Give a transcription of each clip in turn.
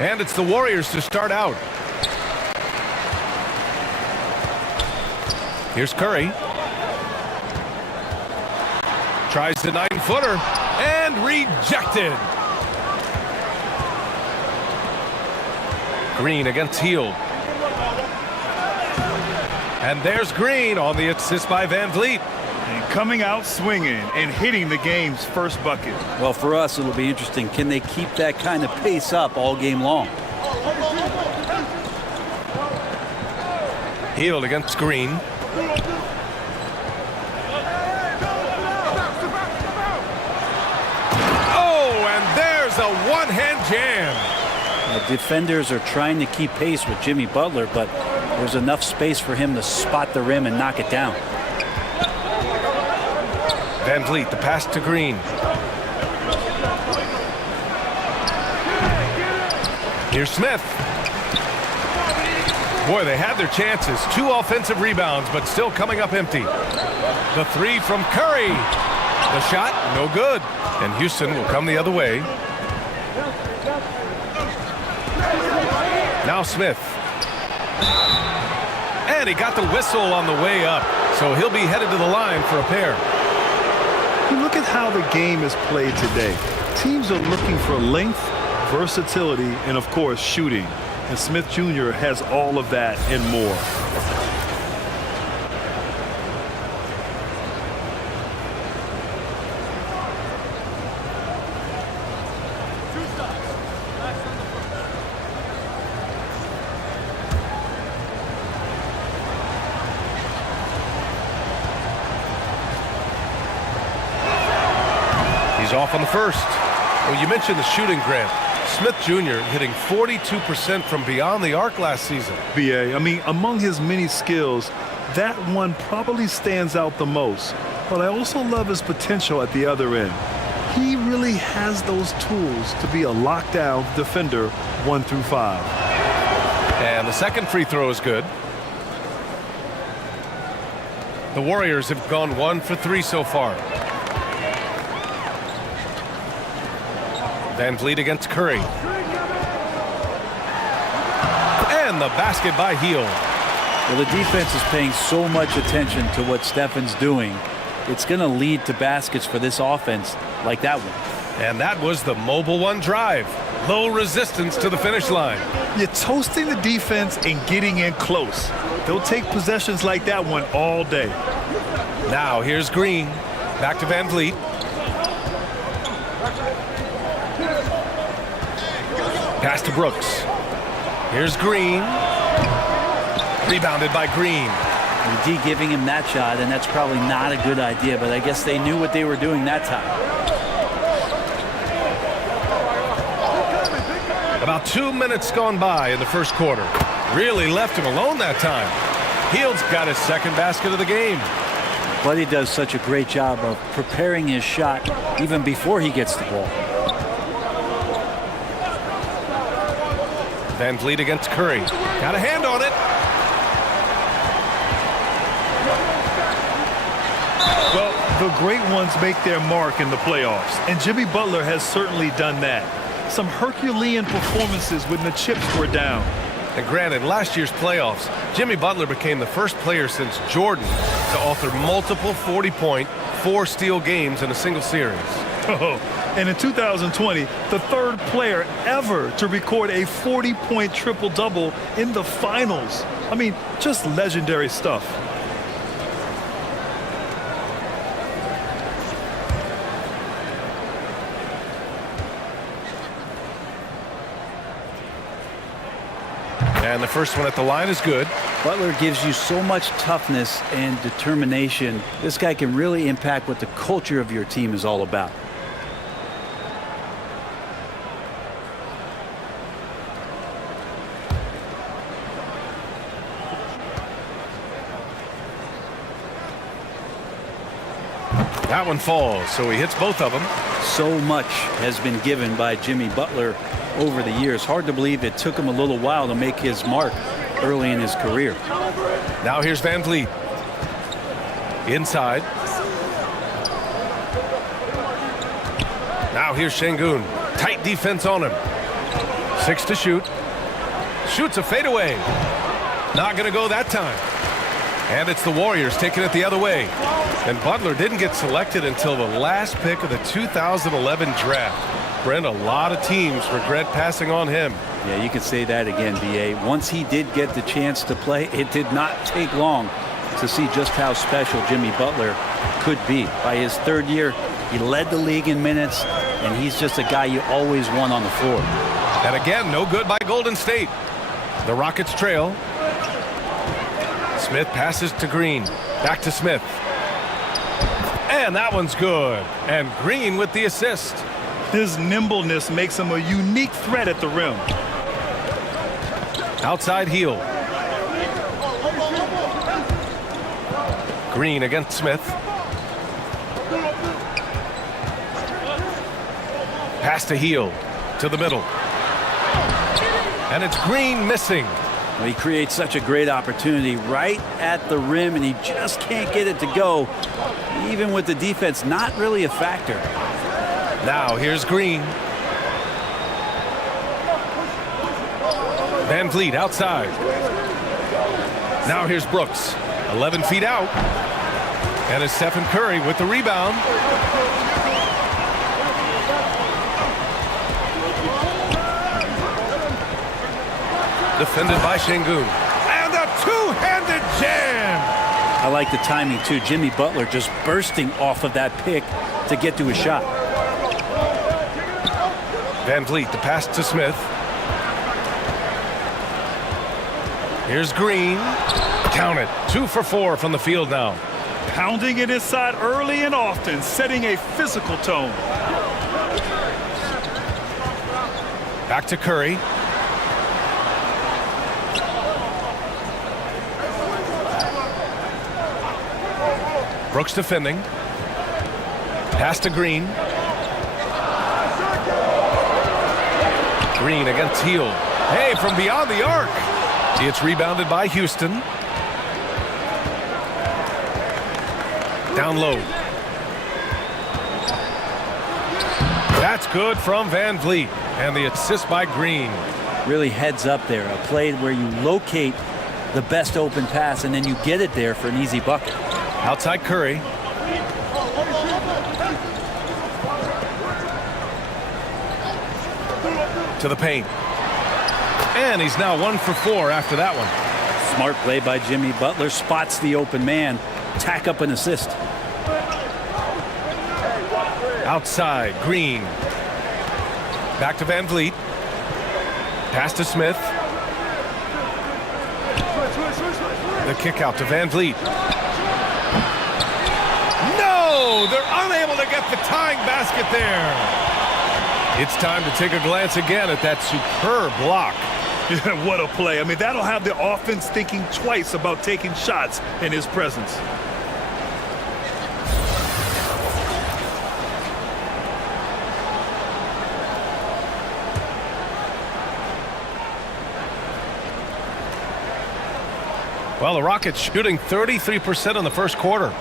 And it's the Warriors to start out. Here's Curry. Tries the 9-footer and rejected. Green against Hield. And there's Green on the assist by Van Vliet. And coming out swinging and hitting the game's first bucket. Well, for us, it'll be interesting. Can they keep that kind of pace up all game long? Hield against Green. Oh, and there's a one-hand jam. The defenders are trying to keep pace with Jimmy Butler, but there's enough space for him to spot the rim and knock it down. Van Vliet, the pass to Green. Here's Smith. Boy, they had their chances. 2 offensive rebounds, but still coming up empty. The 3 from Curry. The shot, no good. And Houston will come the other way. Now Smith. And he got the whistle on the way up. So he'll be headed to the line for a pair. Look at how the game is played today. Teams are looking for length, versatility, and of course shooting. And Smith Jr. has all of that and more. He's off on the first. Well, you mentioned the shooting, Grant. Smith Jr. hitting 42% from beyond the arc last season. BA, I mean, among his many skills, that one probably stands out the most. But I also love his potential at the other end. He really has those tools to be a lockdown defender 1 through 5. And the second free throw is good. The Warriors have gone 1 for 3 so far. Van Vliet against Curry. And the basket by Hield. Well, the defense is paying so much attention to what Stefan's doing. It's going to lead to baskets for this offense like that one. And that was the mobile one drive. Low resistance to the finish line. You're toasting the defense and getting in close. They'll take possessions like that one all day. Now here's Green. Back to Van Vliet. Pass to Brooks. Here's Green. Rebounded by Green. And D giving him that shot, and that's probably not a good idea, but I guess they knew what they were doing that time. About 2 minutes gone by in the first quarter. Really left him alone that time. Hield's got his second basket of the game. Buddy does such a great job of preparing his shot even before he gets the ball. Van Vliet against Curry. Got a hand on it. Well, the great ones make their mark in the playoffs, and Jimmy Butler has certainly done that. Some Herculean performances when the chips were down. And granted, last year's playoffs, Jimmy Butler became the first player since Jordan to author multiple 40-point, 4-steal games in a single series. Oh, and in 2020, the third player ever to record a 40-point triple-double in the finals. I mean, just legendary stuff. And the first one at the line is good. Butler gives you so much toughness and determination. This guy can really impact what the culture of your team is all about. That one falls, so he hits both of them. So much has been given by Jimmy Butler over the years. Hard to believe it took him a little while to make his mark early in his career. Now here's Van Vliet. Inside. Now here's Şengün. Tight defense on him. 6 to shoot. Shoots a fadeaway. Not going to go that time. And it's the Warriors taking it the other way. And Butler didn't get selected until the last pick of the 2011 draft. Brent, a lot of teams regret passing on him. Yeah, you can say that again, B.A. Once he did get the chance to play, it did not take long to see just how special Jimmy Butler could be. By his third year, he led the league in minutes, and he's just a guy you always want on the floor. And again, no good by Golden State. The Rockets trail. Smith passes to Green. Back to Smith. And that one's good. And Green with the assist. His nimbleness makes him a unique threat at the rim. Outside heel. Green against Smith. Pass to heel. To the middle. And it's Green missing. Well, he creates such a great opportunity right at the rim, and he just can't get it to go. Even with the defense not really a factor. Now here's Green. Van Vliet outside. Now here's Brooks. 11 feet out. And it's Stephen Curry with the rebound. Defended by Şengün. And a two-handed jam. I like the timing, too. Jimmy Butler just bursting off of that pick to get to his shot. Van Vliet, the pass to Smith. Here's Green. Count it. 2 for 4 from the field now. Pounding it inside early and often, setting a physical tone. Back to Curry. Brooks defending. Pass to Green. Green against Hield. Hey, from beyond the arc. It's rebounded by Houston. Down low. That's good from Van Vliet. And the assist by Green. Really heads up there. A play where you locate the best open pass and then you get it there for an easy bucket. Outside Curry. To the paint. And he's now 1 for 4 after that one. Smart play by Jimmy Butler. Spots the open man. Tack up an assist. Outside, Green. Back to Van Vliet. Pass to Smith. The kick out to Van Vliet. No! They're unable to get the tying basket there. It's time to take a glance again at that superb block. Yeah, what a play. I mean, that'll have the offense thinking twice about taking shots in his presence. Well, the Rockets shooting 33% in the first quarter.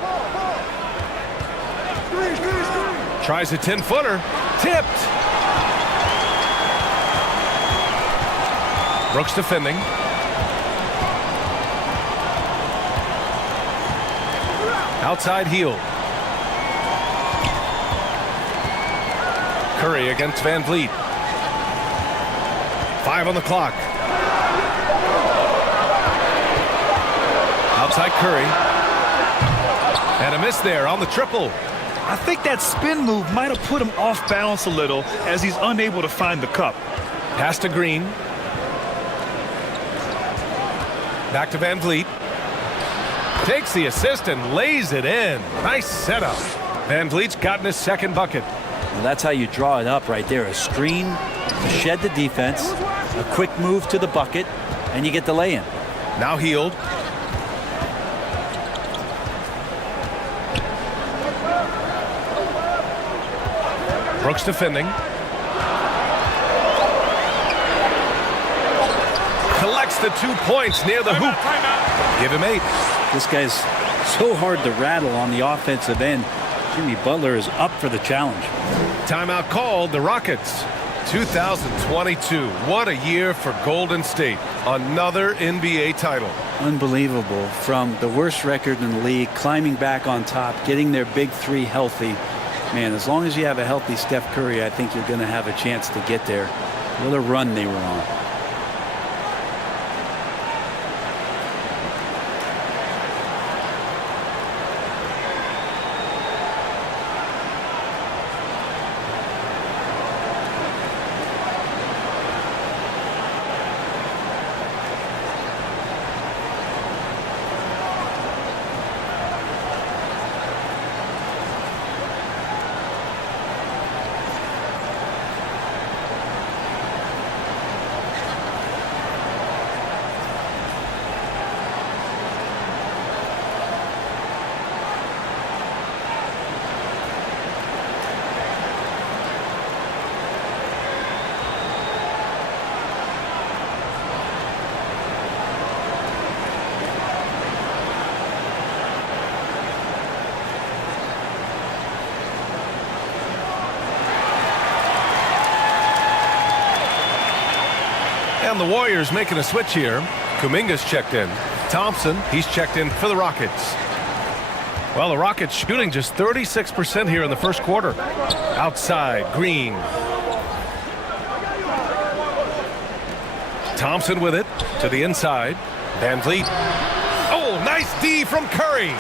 Tries a 10-footer. Tipped. Brooks defending. Outside heel. Curry against Van Vliet. 5 on the clock. Outside Curry. And a miss there on the triple. I think that spin move might have put him off balance a little as he's unable to find the cup. Pass to Green. Back to Van Vliet. Takes the assist and lays it in. Nice setup. Van Vliet's gotten his second bucket. Well, that's how you draw it up right there. A screen to shed the defense, a quick move to the bucket, and you get the lay-in. Now Hield. Brooks defending. Collects the 2 points near the hoop. Give him 8. This guy's so hard to rattle on the offensive end. Jimmy Butler is up for the challenge. Timeout called. The Rockets 2022. What a year for Golden State. Another NBA title. Unbelievable. From the worst record in the league, climbing back on top, getting their big three healthy. Man, as long as you have a healthy Steph Curry, I think you're going to have a chance to get there. What a run they were on. And the Warriors making a switch here. Kuminga's checked in. Thompson, he's checked in for the Rockets. Well, the Rockets shooting just 36% here in the first quarter. Outside, Green. Thompson with it to the inside. Van Vliet. Oh, nice D from Curry.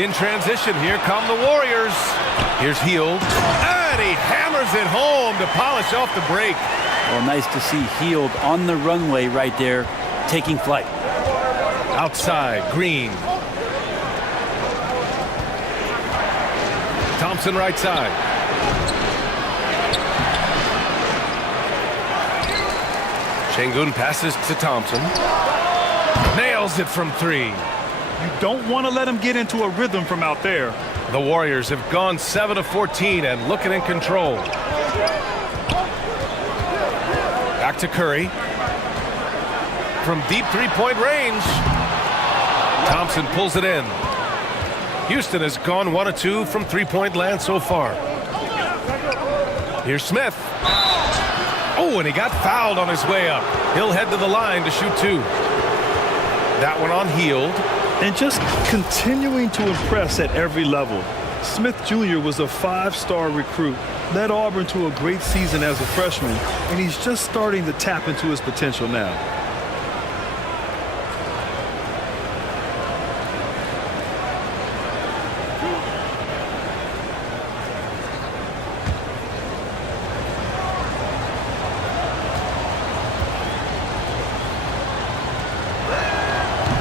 In transition, here come the Warriors. Here's Hield. And he hammers it home to polish off the break. Well, nice to see Hield on the runway right there, taking flight. Outside, Green. Thompson right side. Şengün passes to Thompson. Nails it from three. You don't want to let him get into a rhythm from out there. The Warriors have gone 7 of 14 and looking in control. Back to Curry. From deep three-point range. Thompson pulls it in. Houston has gone 1 of 2 from three-point land so far. Here's Smith. Oh, and he got fouled on his way up. He'll head to the line to shoot 2. That one on Hield. And just continuing to impress at every level. Smith Jr. was a 5-star recruit, led Auburn to a great season as a freshman, and he's just starting to tap into his potential now.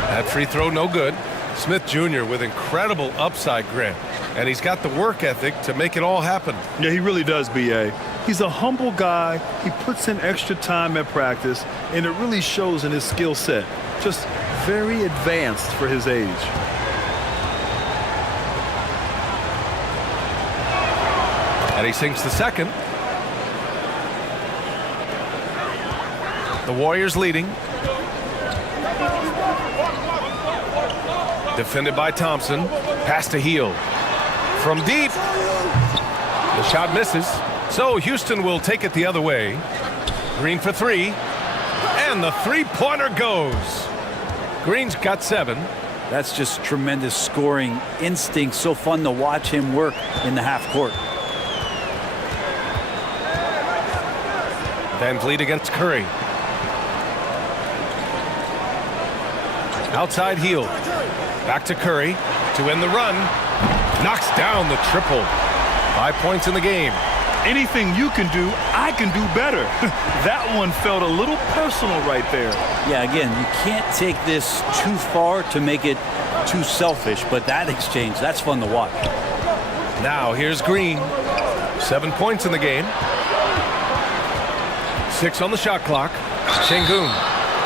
That free throw no good. Smith Jr. with incredible upside grant. And he's got the work ethic to make it all happen. Yeah, he really does, B.A. He's a humble guy. He puts in extra time at practice, and it really shows in his skill set. Just very advanced for his age. And he sinks the second. The Warriors leading. Defended by Thompson. Pass to Hield. From deep. The shot misses. So Houston will take it the other way. Green for 3. And the three-pointer goes. Green's got 7. That's just tremendous scoring instinct. So fun to watch him work in the half court. Van Vliet against Curry. Outside Hield. Back to Curry to end the run. Knocks down the triple. 5 points in the game. Anything you can do, I can do better. That one felt a little personal right there. Yeah, again, you can't take this too far to make it too selfish, but that exchange, that's fun to watch. Now here's Green. 7 points in the game. 6 on the shot clock. Şengün.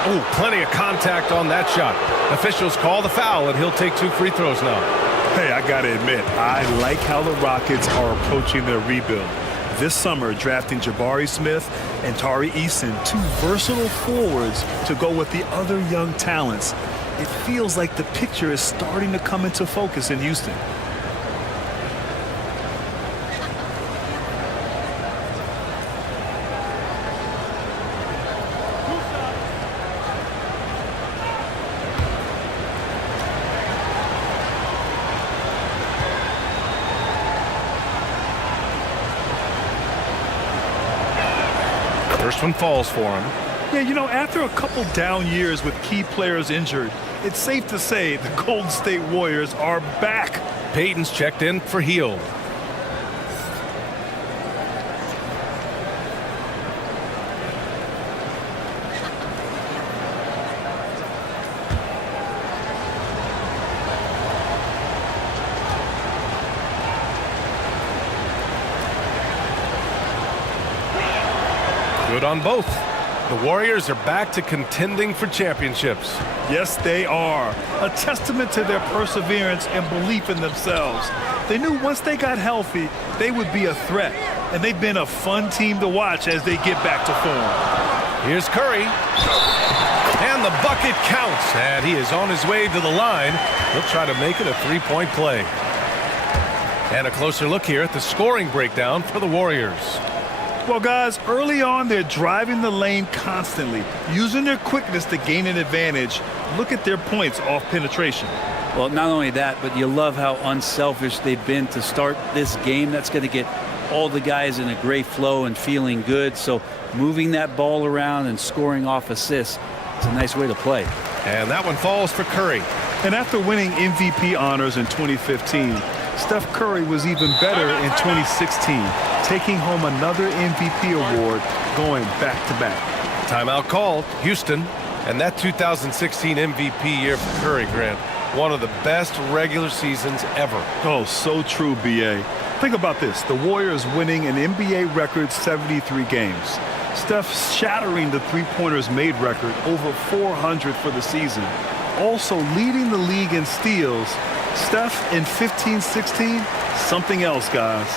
Oh, plenty of contact on that shot. Officials call the foul, and he'll take 2 free throws now. Hey, I gotta admit, I like how the Rockets are approaching their rebuild. This summer, drafting Jabari Smith and Tari Eason, 2 versatile forwards to go with the other young talents. It feels like the picture is starting to come into focus in Houston. First one falls for him. Yeah, you know, after a couple down years with key players injured, it's safe to say the Golden State Warriors are back. Payton's checked in for Hield. Good on both. The Warriors are back to contending for championships. Yes, they are. A testament to their perseverance and belief in themselves. They knew once they got healthy, they would be a threat. And they've been a fun team to watch as they get back to form. Here's Curry. And the bucket counts. And he is on his way to the line. He'll try to make it a three-point play. And a closer look here at the scoring breakdown for the Warriors. Well, guys, early on, they're driving the lane constantly, using their quickness to gain an advantage. Look at their points off penetration. Well, not only that, but you love how unselfish they've been to start this game. That's going to get all the guys in a great flow and feeling good. So moving that ball around and scoring off assists, it's a nice way to play. And that one falls for Curry. And after winning MVP honors in 2015, Steph Curry was even better in 2016, taking home another MVP award, going back-to-back. Timeout called, Houston. And that 2016 MVP year for Curry, Grant, one of the best regular seasons ever. Oh, so true, B.A. Think about this. The Warriors winning an NBA record 73 games. Steph shattering the three-pointers made record, over 400 for the season. Also leading the league in steals. Steph in 15-16, something else, guys.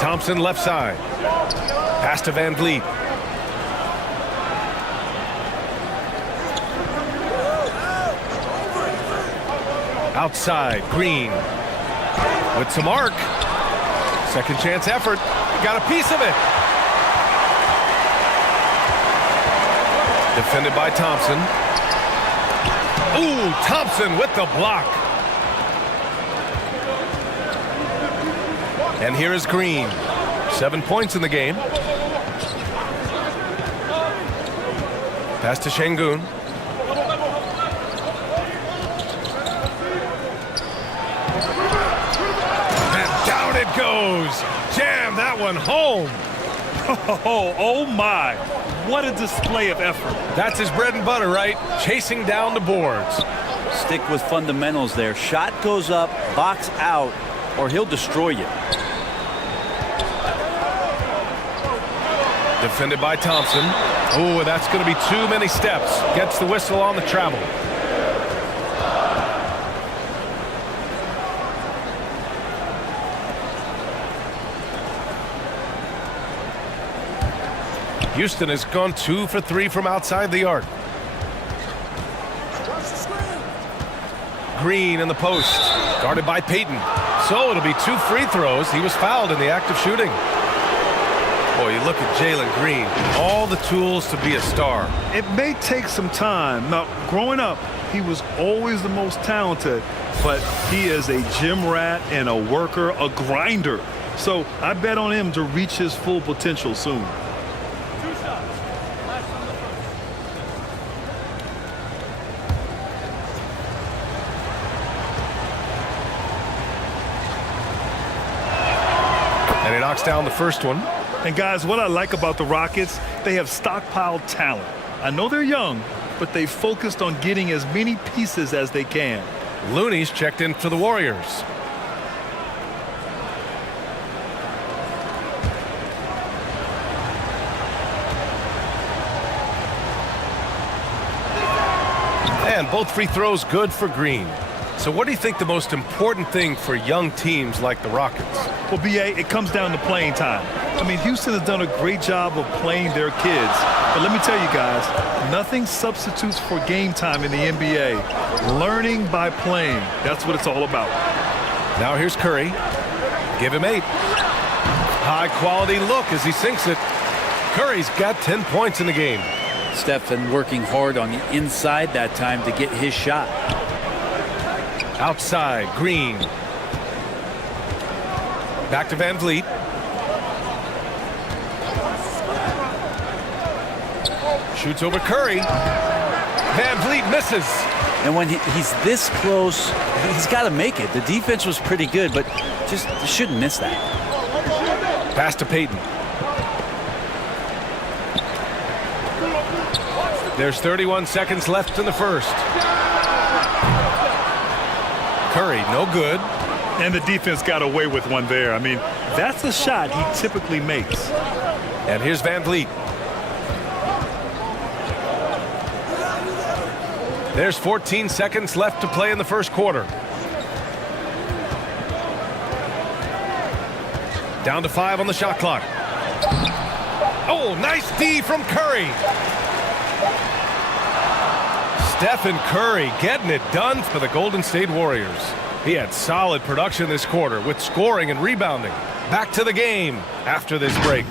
Thompson left side. Pass to Van Vliet. Outside, Green. With some arc. Second chance effort. Got a piece of it. Defended by Thompson. Ooh, Thompson with the block. And here is Green. 7 points in the game. Pass to Şengün. And down it goes. Jam that one home. Oh my. What a display of effort. That's his bread and butter, right? Chasing down the boards. Stick with fundamentals there. Shot goes up, box out, or he'll destroy you. Defended by Thompson. Oh, that's going to be too many steps. Gets the whistle on the travel. Houston has gone 2 for 3 from outside the arc. Green in the post. Guarded by Payton. So it'll be 2 free throws. He was fouled in the act of shooting. Boy, you look at Jalen Green, all the tools to be a star. It may take some time. Now, growing up, he was always the most talented, but he is a gym rat and a worker, a grinder. So I bet on him to reach his full potential soon. And he knocks down the first one. And guys, what I like about the Rockets, they have stockpiled talent. I know they're young, but they focused on getting as many pieces as they can. Looney's checked in for the Warriors. And both free throws good for Green. So what do you think the most important thing for young teams like the Rockets? Well, B.A., it comes down to playing time. I mean, Houston has done a great job of playing their kids. But let me tell you guys, nothing substitutes for game time in the NBA. Learning by playing, that's what it's all about. Now here's Curry. Give him 8. High quality look as he sinks it. Curry's got 10 points in the game. Stephen working hard on the inside that time to get his shot. Outside, Green. Back to Van Vliet. Shoots over Curry. Van Vliet misses. And when he's this close, he's got to make it. The defense was pretty good, but just shouldn't miss that. Pass to Payton. There's 31 seconds left in the first. Curry, no good. And the defense got away with one there. I mean, that's a shot he typically makes. And here's Van Vliet. There's 14 seconds left to play in the first quarter. Down to 5 on the shot clock. Oh, nice D from Curry. Stephen Curry getting it done for the Golden State Warriors. He had solid production this quarter with scoring and rebounding. Back to the game after this break.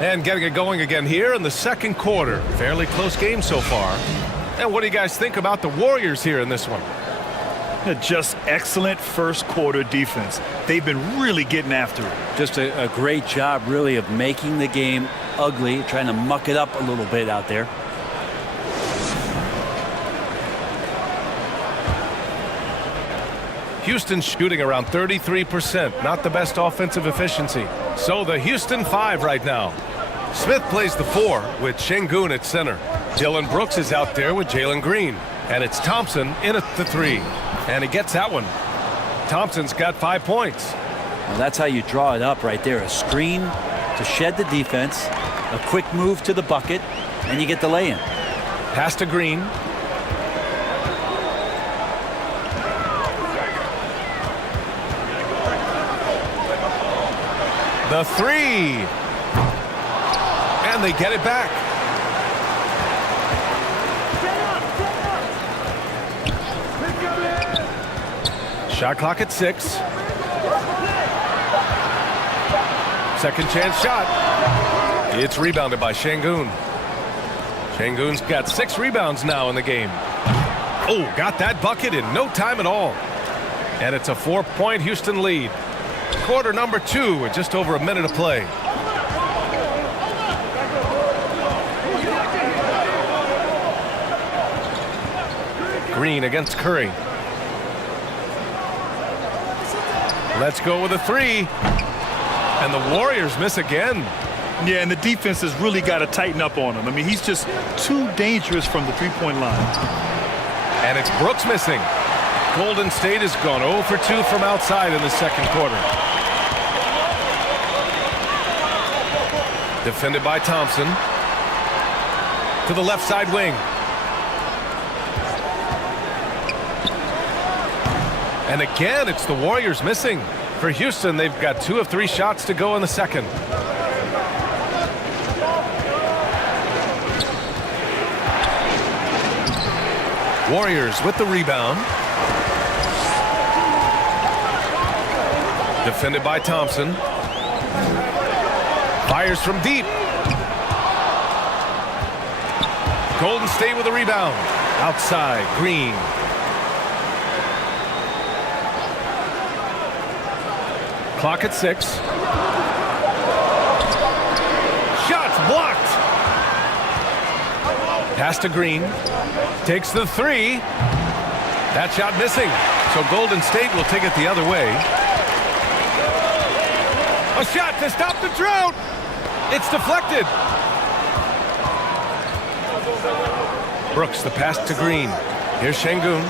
And getting it going again here in the second quarter. Fairly close game so far. And what do you guys think about the Warriors here in this one? Just excellent first quarter defense. They've been really getting after it. Just a great job, really, of making the game ugly, trying to muck it up a little bit out there. Houston shooting around 33%. Not the best offensive efficiency. So the Houston 5 right now. Smith plays the 4 with Şengün at center. Dillon Brooks is out there with Jalen Green. And it's Thompson in at the 3. And he gets that one. Thompson's got 5 points. Well, that's how you draw it up right there. A screen to shed the defense, a quick move to the bucket, and you get the lay-in. Pass to Green. The 3. And they get it back. Shot clock at 6. Second chance shot. It's rebounded by Şengün. Şengün's got 6 rebounds now in the game. Oh, got that bucket in no time at all. And it's a 4-point Houston lead. Quarter number 2 with just over a minute to play. Green against Curry. Let's go with a 3. And the Warriors miss again. Yeah, and the defense has really got to tighten up on him. I mean, he's just too dangerous from the three-point line. And it's Brooks missing. Golden State has gone 0 for 2 from outside in the second quarter. Defended by Thompson. To the left side wing. And again, it's the Warriors missing. For Houston, they've got 2 of 3 shots to go in the second. Warriors with the rebound. Defended by Thompson. Fires from deep. Golden State with a rebound. Outside, Green. Clock at 6. Shots blocked. Pass to Green. Takes the 3. That shot missing. So Golden State will take it the other way. A shot to stop the drought. It's deflected. Brooks, the pass to Green. Here's Şengün.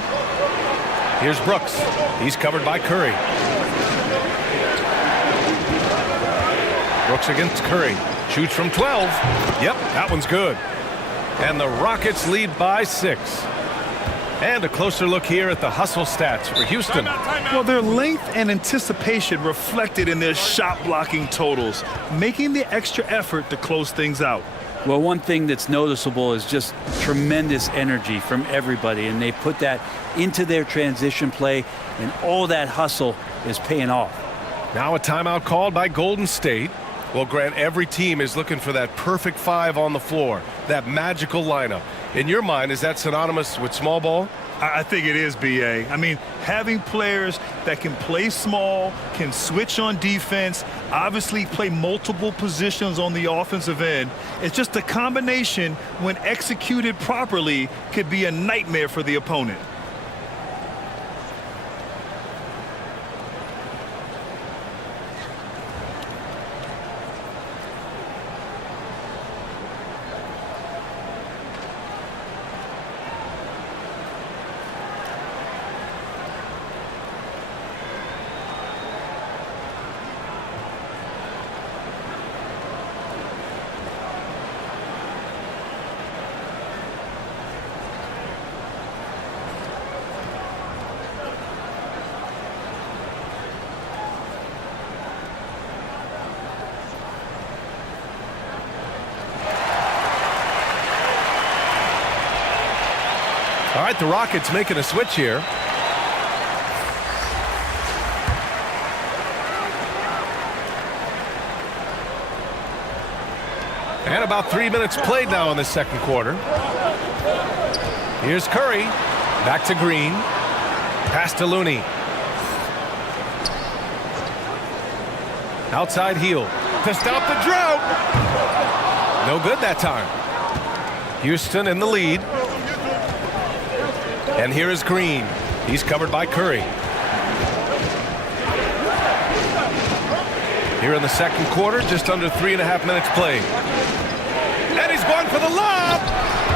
Here's Brooks. He's covered by Curry. Brooks against Curry. Shoots from 12. Yep, that one's good. And the Rockets lead by 6. And a closer look here at the hustle stats for Houston. Well, their length and anticipation reflected in their shot blocking totals, making the extra effort to close things out. Well, one thing that's noticeable is just tremendous energy from everybody, and they put that into their transition play, and all that hustle is paying off. Now a timeout called by Golden State. Well, Grant, every team is looking for that perfect 5 on the floor, that magical lineup. In your mind, is that synonymous with small ball? I think it is, B.A. I mean, having players that can play small, can switch on defense, obviously play multiple positions on the offensive end. It's just a combination, when executed properly, could be a nightmare for the opponent. All right, the Rockets making a switch here. And about 3 minutes played now in the second quarter. Here's Curry. Back to Green. Pass to Looney. Outside heel to stop the drought. No good that time. Houston in the lead. And here is Green. He's covered by Curry. Here in the second quarter, just under 3.5 minutes played. And he's going for the lob.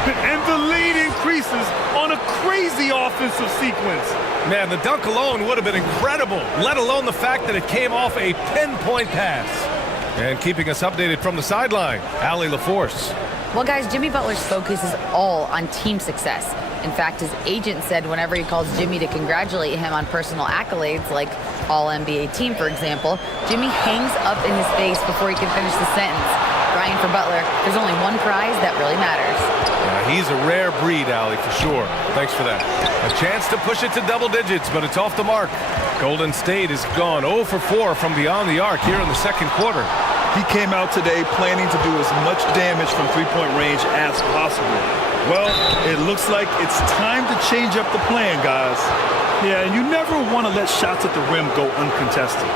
And the lead increases on a crazy offensive sequence. Man, the dunk alone would have been incredible, let alone the fact that it came off a pinpoint pass. And keeping us updated from the sideline, Allie LaForce. Well, guys, Jimmy Butler's focus is all on team success. In fact, his agent said whenever he calls Jimmy to congratulate him on personal accolades, like All-NBA team, for example, Jimmy hangs up in his face before he can finish the sentence. Ryan, for Butler, there's only one prize that really matters. Yeah, he's a rare breed, Allie, for sure. Thanks for that. A chance to push it to double digits, but it's off the mark. Golden State is gone 0 for 4 from beyond the arc here in the second quarter. He came out today planning to do as much damage from three-point range as possible. Well, it looks like it's time to change up the plan, guys. Yeah, and you never want to let shots at the rim go uncontested.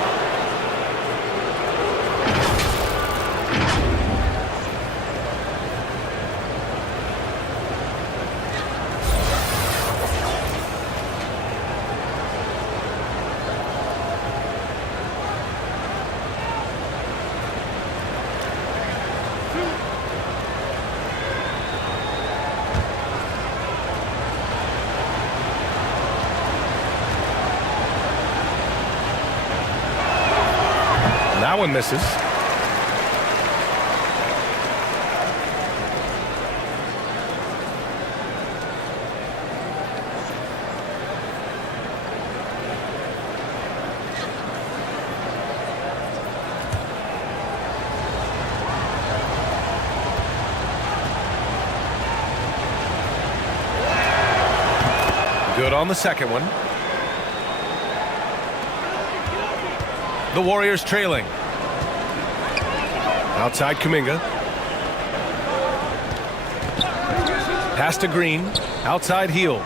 That one misses. Good on the second one. The Warriors trailing. Outside Kuminga. Pass to Green. Outside heel.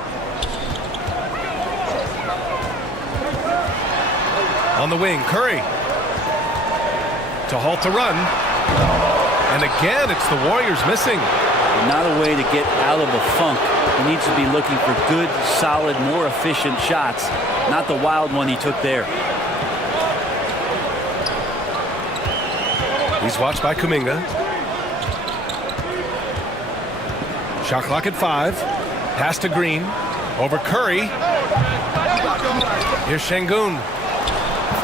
On the wing, Curry. to halt the run. And again, it's the Warriors missing. Not a way to get out of a funk. He needs to be looking for good, solid, more efficient shots, not the wild one he took there. He's watched by Kuminga. Shot clock at 5. Pass to Green. Over Curry. Here's Şengün.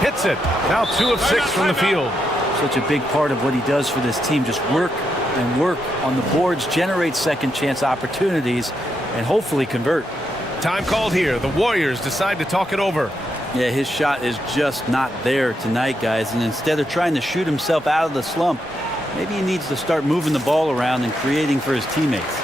Hits it. Now 2 of 6 from the field. Such a big part of what he does for this team. Just work and work on the boards, generate second chance opportunities, and hopefully convert. Time called here. The Warriors decide to talk it over. Yeah, his shot is just not there tonight, guys. And instead of trying to shoot himself out of the slump, maybe he needs to start moving the ball around and creating for his teammates.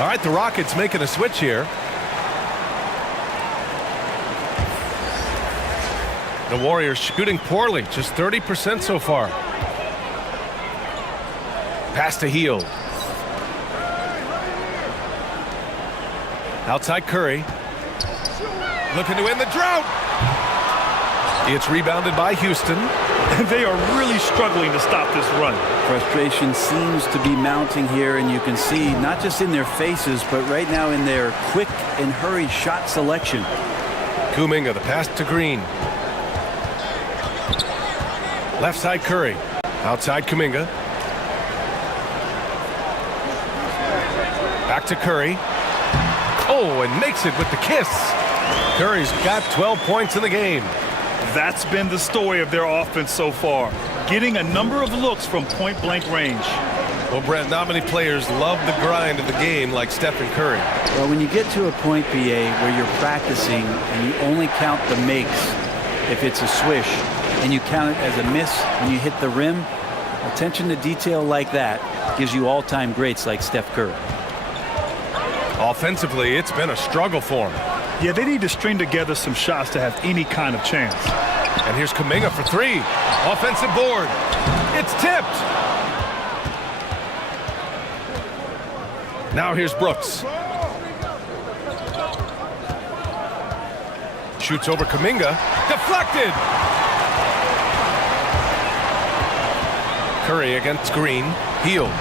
All right, the Rockets making a switch here. The Warriors shooting poorly, just 30% so far. Pass to Hield. Outside Curry. Looking to win the drought. It's rebounded by Houston. And they are really struggling to stop this run. Frustration seems to be mounting here, and you can see not just in their faces, but right now in their quick and hurried shot selection. Kuminga, the pass to Green. Left side Curry. Outside Kuminga. Back to Curry. Oh, and makes it with the kiss. Curry's got 12 points in the game. That's been the story of their offense so far, getting a number of looks from point-blank range. Well, Brent, not many players love the grind of the game like Stephen Curry. Well, when you get to a point, BA, where you're practicing and you only count the makes if it's a swish, and you count it as a miss when you hit the rim, attention to detail like that gives you all-time greats like Steph Curry. Offensively, it's been a struggle for him. Yeah, they need to string together some shots to have any kind of chance. And here's Kuminga for 3. Offensive board. It's tipped. Now here's Brooks. Shoots over Kuminga. Deflected. Curry against Green. Hield.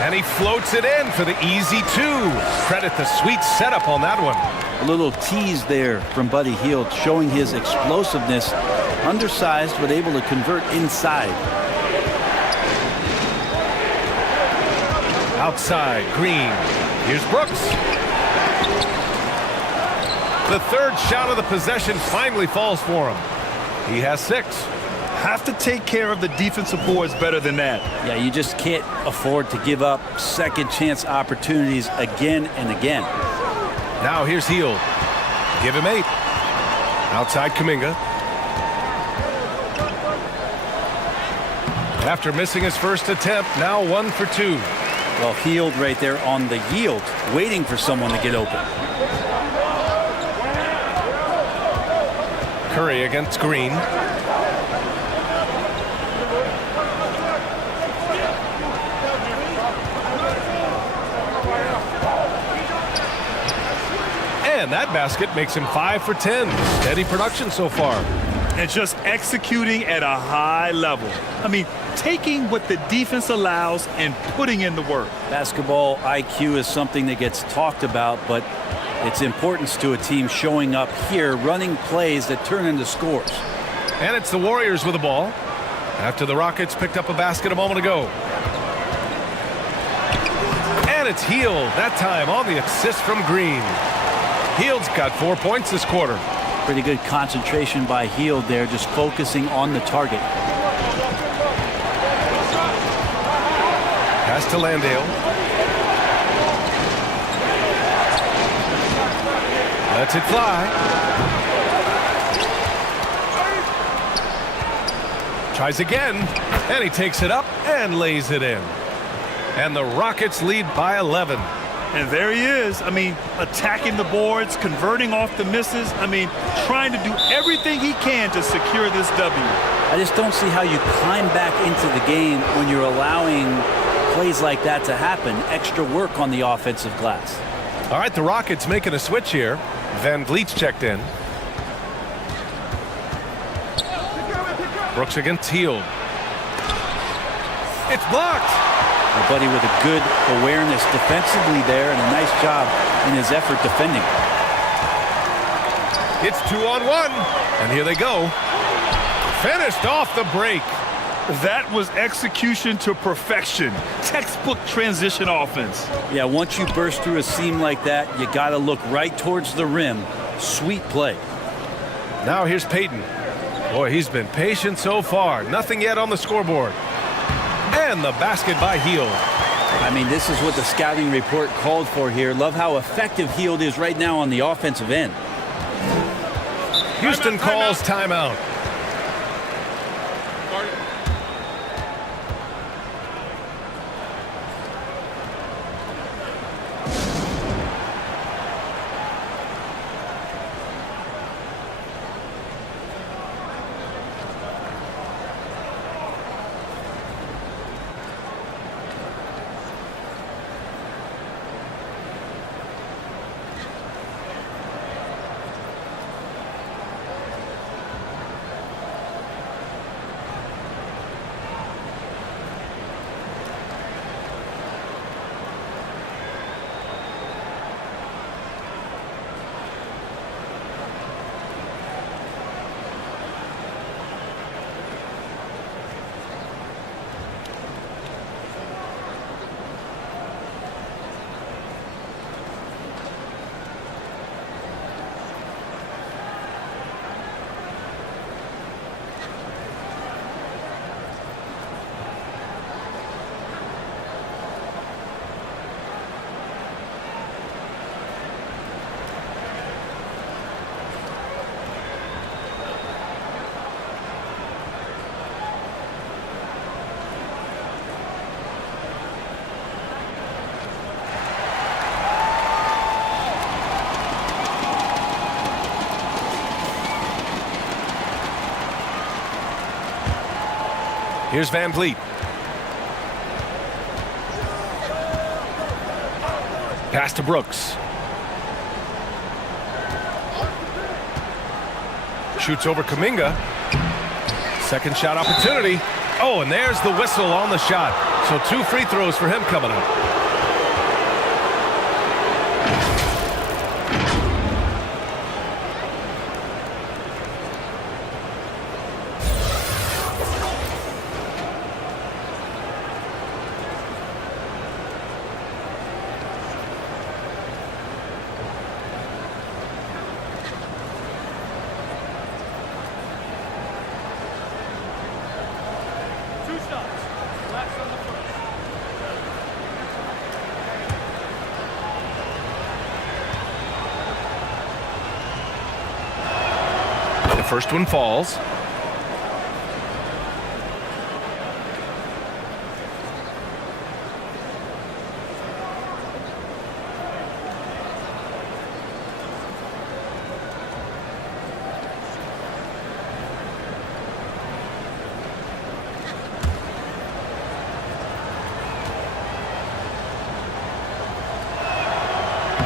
And he floats it in for the easy 2. Credit the sweet setup on that one. A little tease there from Buddy Hield, showing his explosiveness. Undersized, but able to convert inside. Outside, Green. Here's Brooks. The third shot of the possession finally falls for him. He has 6. Have to take care of the defensive boards better than that. Yeah, you just can't afford to give up second chance opportunities again and again. Now here's Hield. Give him 8. Outside Kuminga. After missing his first attempt, now 1 for 2. Well, Hield right there on the yield, waiting for someone to get open. Curry against Green. And that basket makes him 5 for 10. Steady production so far. And just executing at a high level. I mean, taking what the defense allows and putting in the work. Basketball IQ is something that gets talked about, but It's importance to a team showing up here, running plays that turn into scores. And it's the Warriors with the ball after the Rockets picked up a basket a moment ago. And it's Hield that time on the assist from Green. Hield's got 4 points this quarter. Pretty good concentration by Hield there, just focusing on the target. Pass to Landale. Lets it fly. Tries again, and he takes it up and lays it in. And the Rockets lead by 11. And there he is. I mean, attacking the boards, converting off the misses. I mean, trying to do everything he can to secure this W. I just don't see how you climb back into the game when you're allowing plays like that to happen. Extra work on the offensive glass. All right, the Rockets making a switch here. Van Vliet's checked in. Brooks against Hield. It's blocked. A buddy with a good awareness defensively there and a nice job in his effort defending. It's 2-on-1, and here they go. Finished off the break. That was execution to perfection. Textbook transition offense. Yeah, once you burst through a seam like that, you got to look right towards the rim. Sweet play. Now here's Payton. Boy, he's been patient so far. Nothing yet on the scoreboard. And the basket by Hield. I mean, this is what the scouting report called for here. Love how effective Hield is right now on the offensive end. Houston calls timeout. Here's Van Vliet. Pass to Brooks. Shoots over Kuminga. Second shot opportunity. Oh, and there's the whistle on the shot. So 2 free throws for him coming up. First one falls.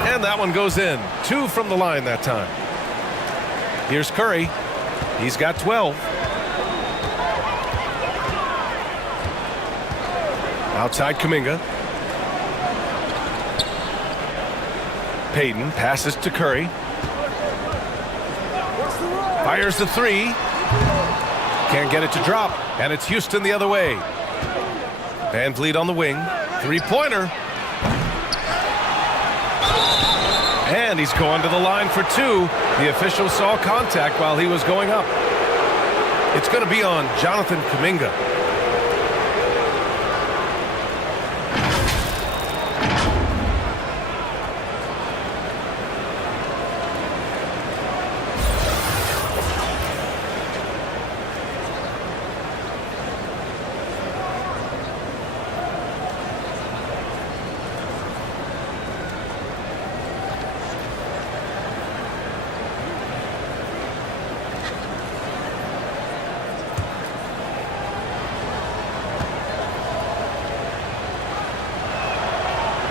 And that one goes in. 2 from the line that time. Here's Curry. He's got 12. Outside Kuminga. Payton passes to Curry. Fires the three. Can't get it to drop. And it's Houston the other way. Van Vliet on the wing. Three-pointer. And he's going to the line for two. The official saw contact while he was going up. It's going to be on Jonathan Kuminga.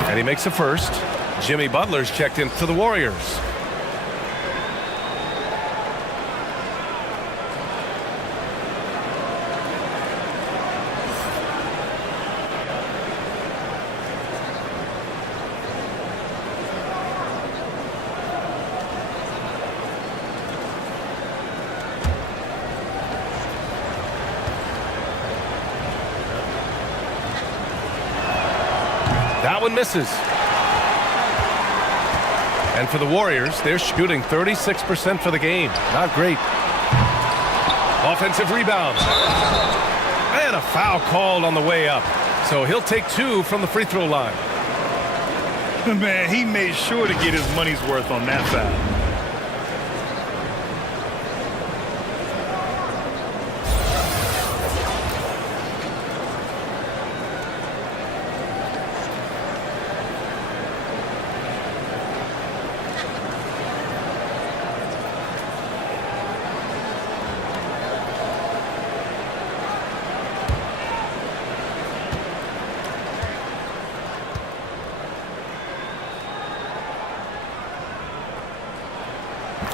And he makes a first. Jimmy Butler's checked in for the Warriors. That one misses. And for the Warriors, they're shooting 36% for the game. Not great. Offensive rebound. And a foul called on the way up. So he'll take two from the free throw line. Man, he made sure to get his money's worth on that foul.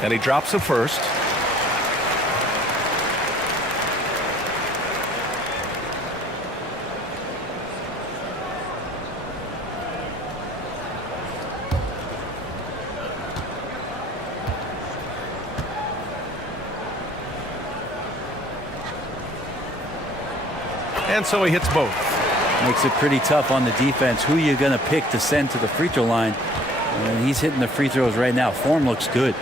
And he drops a first. And so he hits both. Makes it pretty tough on the defense. Who you going to pick to send to the free throw line? And he's hitting the free throws right now. Form looks good.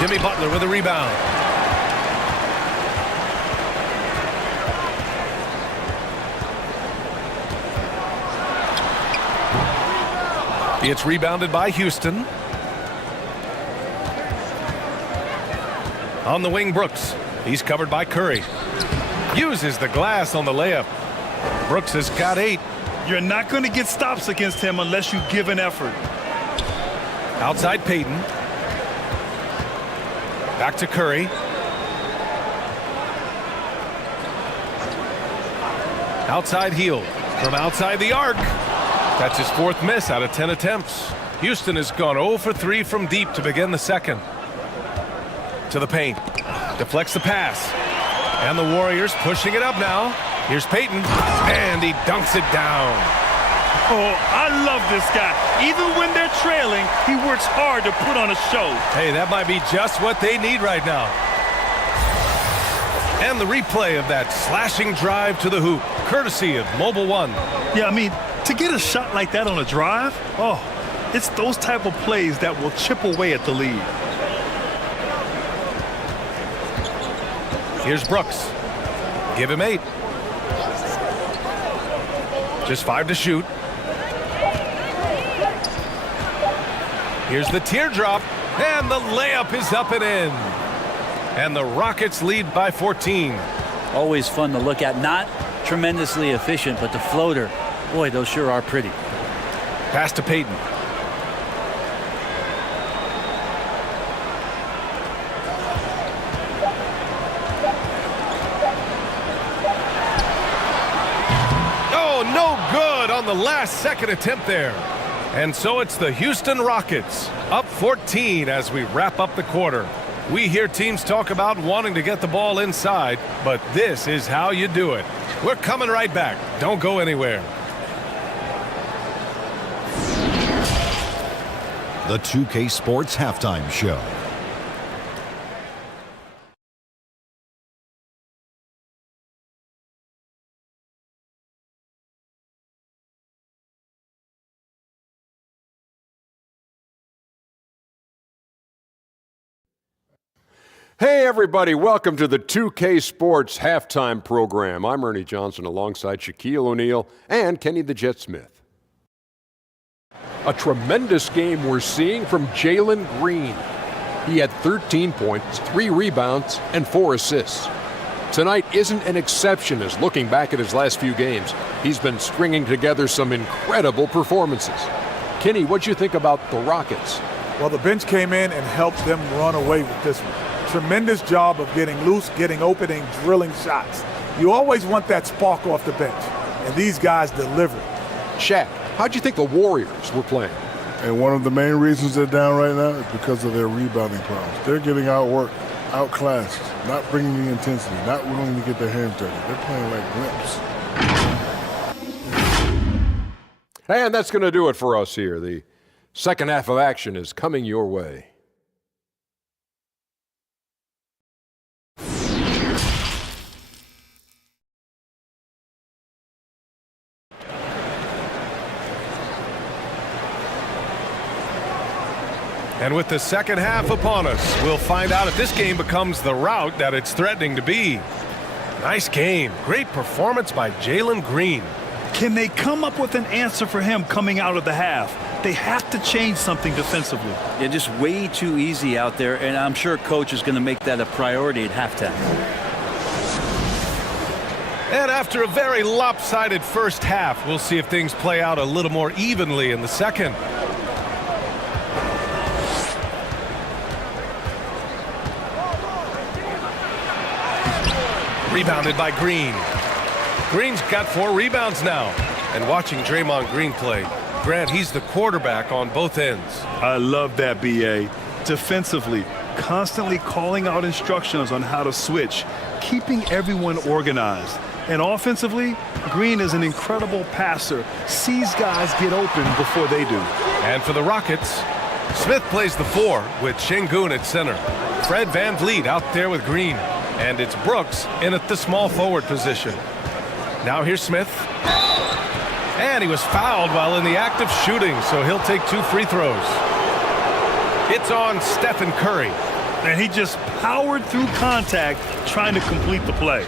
Jimmy Butler with a rebound. It's rebounded by Houston. On the wing, Brooks. He's covered by Curry. Uses the glass on the layup. Brooks has got 8. You're not going to get stops against him unless you give an effort. Outside Payton. Back to Curry. Outside Hield. From outside the arc. That's his 4th miss out of 10 attempts. Houston has gone 0 for 3 from deep to begin the second. To the paint. Deflects the pass. And the Warriors pushing it up now. Here's Payton. And he dunks it down. Oh, I love this guy. Even when they're trailing, he works hard to put on a show. Hey, that might be just what they need right now. And the replay of that slashing drive to the hoop, courtesy of Mobile One. Yeah, I mean, to get a shot like that on a drive, oh, it's those type of plays that will chip away at the lead. Here's Brooks. Give him 8. Just 5 to shoot. Here's the teardrop, and the layup is up and in. And the Rockets lead by 14. Always fun to look at. Not tremendously efficient, but the floater, boy, those sure are pretty. Pass to Payton. Oh, no good on the last-second attempt there. And so it's the Houston Rockets up 14 as we wrap up the quarter. We hear teams talk about wanting to get the ball inside, but this is how you do it. We're coming right back. Don't go anywhere. The 2K Sports Halftime Show. Hey everybody, welcome to the 2K Sports Halftime Program. I'm Ernie Johnson alongside Shaquille O'Neal and Kenny the Jet Smith. A tremendous game we're seeing from Jalen Green. He had 13 points, 3 rebounds, and 4 assists. Tonight isn't an exception as looking back at his last few games, he's been stringing together some incredible performances. Kenny, what'd you think about the Rockets? Well, the bench came in and helped them run away with this one. Tremendous job of getting loose, getting open, and drilling shots. You always want that spark off the bench, and these guys delivered. Shaq, how'd you think the Warriors were playing? And one of the main reasons they're down right now is because of their rebounding problems. They're getting outworked, outclassed, not bringing the intensity, not willing to get their hands dirty. They're playing like wimps. And that's going to do it for us here. The second half of action is coming your way. And with the second half upon us, we'll find out if this game becomes the rout that it's threatening to be. Nice game. Great performance by Jalen Green. Can they come up with an answer for him coming out of the half? They have to change something defensively. Yeah, just way too easy out there, and I'm sure coach is going to make that a priority at halftime. And after a very lopsided first half, we'll see if things play out a little more evenly in the second. Rebounded by Green. Green's got 4 rebounds now. And watching Draymond Green play, Grant, he's the quarterback on both ends. I love that, B.A. Defensively, constantly calling out instructions on how to switch, keeping everyone organized. And offensively, Green is an incredible passer, sees guys get open before they do. And for the Rockets, Smith plays the 4 with Şengün at center. Fred VanVleet out there with Green. And it's Brooks in at the small forward position. Now here's Smith. And he was fouled while in the act of shooting, so he'll take 2 free throws. It's on Stephen Curry. And he just powered through contact trying to complete the play.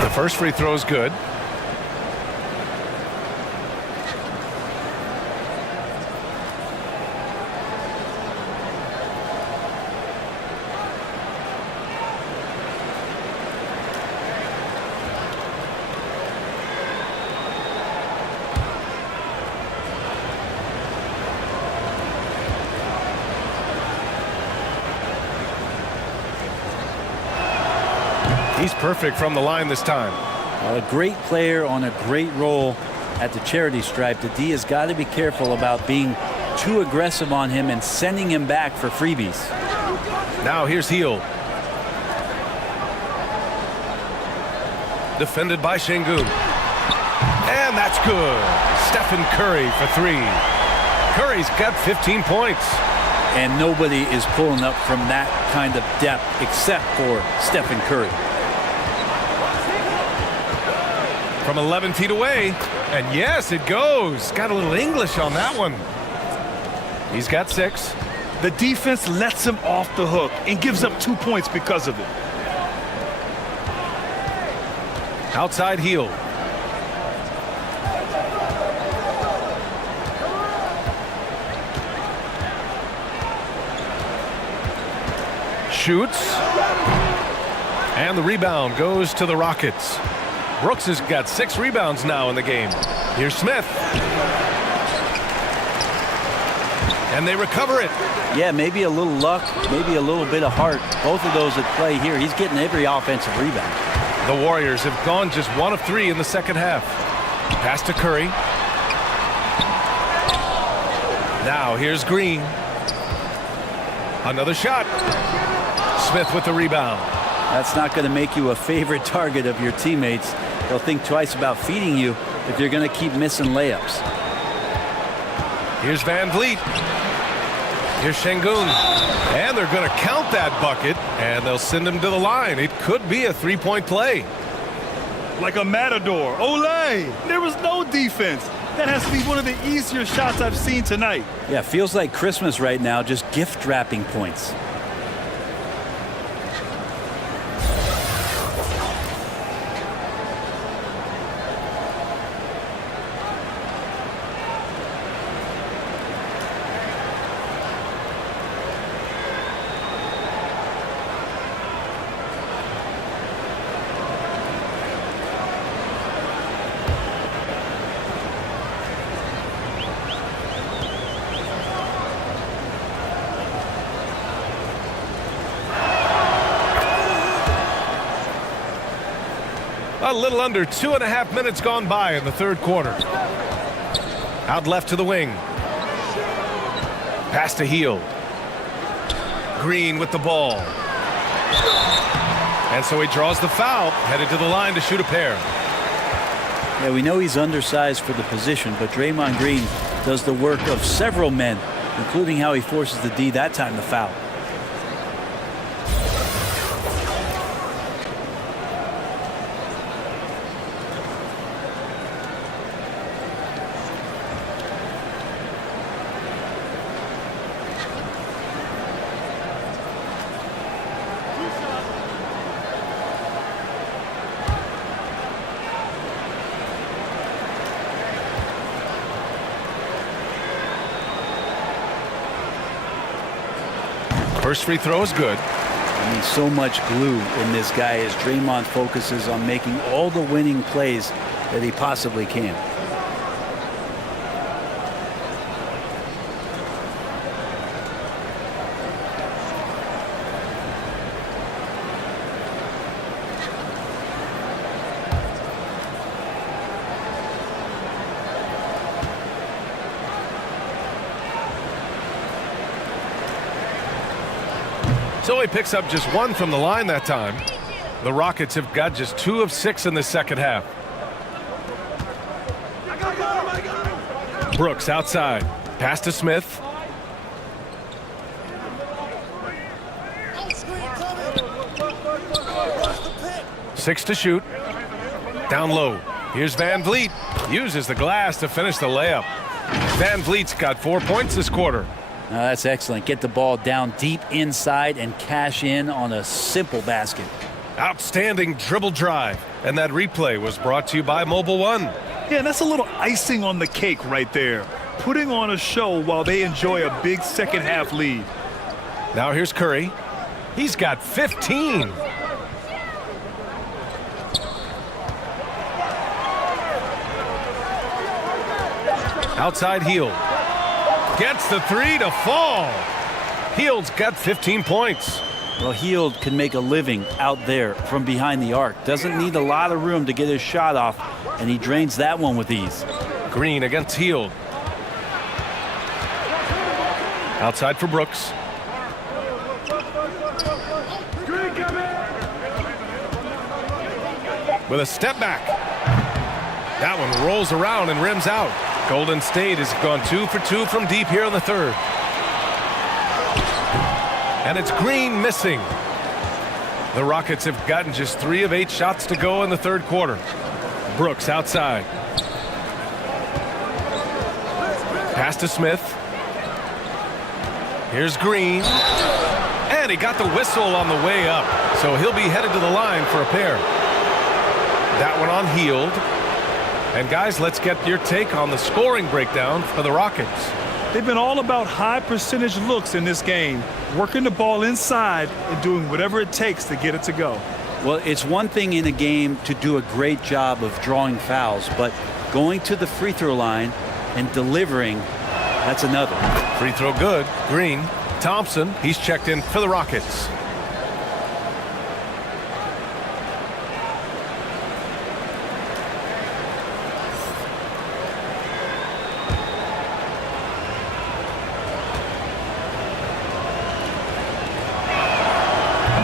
The first free throw is good. He's perfect from the line this time. A great player on a great role at the charity stripe. The D has got to be careful about being too aggressive on him and sending him back for freebies. Now here's Hield. Defended by Şengün. And that's good. Stephen Curry for 3. Curry's got 15 points. And nobody is pulling up from that kind of depth except for Stephen Curry. From 11 feet away. And yes, it goes. Got a little English on that one. He's got 6. The defense lets him off the hook and gives up 2 points because of it. Outside Hield. Shoots. And the rebound goes to the Rockets. Brooks has got 6 rebounds now in the game. Here's Smith. And they recover it. Yeah, maybe a little luck, maybe a little bit of heart. Both of those at play here. He's getting every offensive rebound. The Warriors have gone just 1 of 3 in the second half. Pass to Curry. Now here's Green. Another shot. Smith with the rebound. That's not going to make you a favorite target of your teammates. They'll think twice about feeding you if you're going to keep missing layups. Here's Van Vliet. Here's Şengün. And they're going to count that bucket, and they'll send him to the line. It could be a 3-point play. Like a matador. Olay! There was no defense. That has to be one of the easier shots I've seen tonight. Yeah, feels like Christmas right now, just gift wrapping points. A little under 2.5 minutes gone by in the third quarter. Out left to the wing. Pass to Hield. Green with the ball. And so he draws the foul, headed to the line to shoot a pair. Yeah, we know he's undersized for the position, but Draymond Green does the work of several men, including how he forces the D that time to foul. First free throw is good. I mean, so much glue in this guy as Draymond focuses on making all the winning plays that he possibly can. So he picks up just 1 from the line that time. The Rockets have got just 2 of 6 in the second half. Brooks outside. Pass to Smith. Six to shoot. Down low. Here's Van Vliet. Uses the glass to finish the layup. Van Vliet's got 4 points this quarter. Now that's excellent. Get the ball down deep inside and cash in on a simple basket. Outstanding dribble drive. And that replay was brought to you by Mobile One. Yeah, that's a little icing on the cake right there. Putting on a show while they enjoy a big second half lead. Now here's Curry. He's got 15. Outside Hield. Gets the 3 to fall. Hield's got 15 points. Well, Hield can make a living out there from behind the arc. Doesn't need a lot of room to get his shot off, and he drains that one with ease. Green against Hield. Outside for Brooks. With a step back. That one rolls around and rims out. Golden State has gone 2 for 2 from deep here in the third. And it's Green missing. The Rockets have gotten just 3 of 8 shots to go in the third quarter. Brooks outside. Pass to Smith. Here's Green. And he got the whistle on the way up. So he'll be headed to the line for a pair. That one on Hield. And guys, let's get your take on the scoring breakdown for the Rockets. They've been all about high percentage looks in this game, working the ball inside and doing whatever it takes to get it to go. Well, it's one thing in a game to do a great job of drawing fouls, but going to the free throw line and delivering, that's another. Free throw good. Green. Thompson, he's checked in for the Rockets.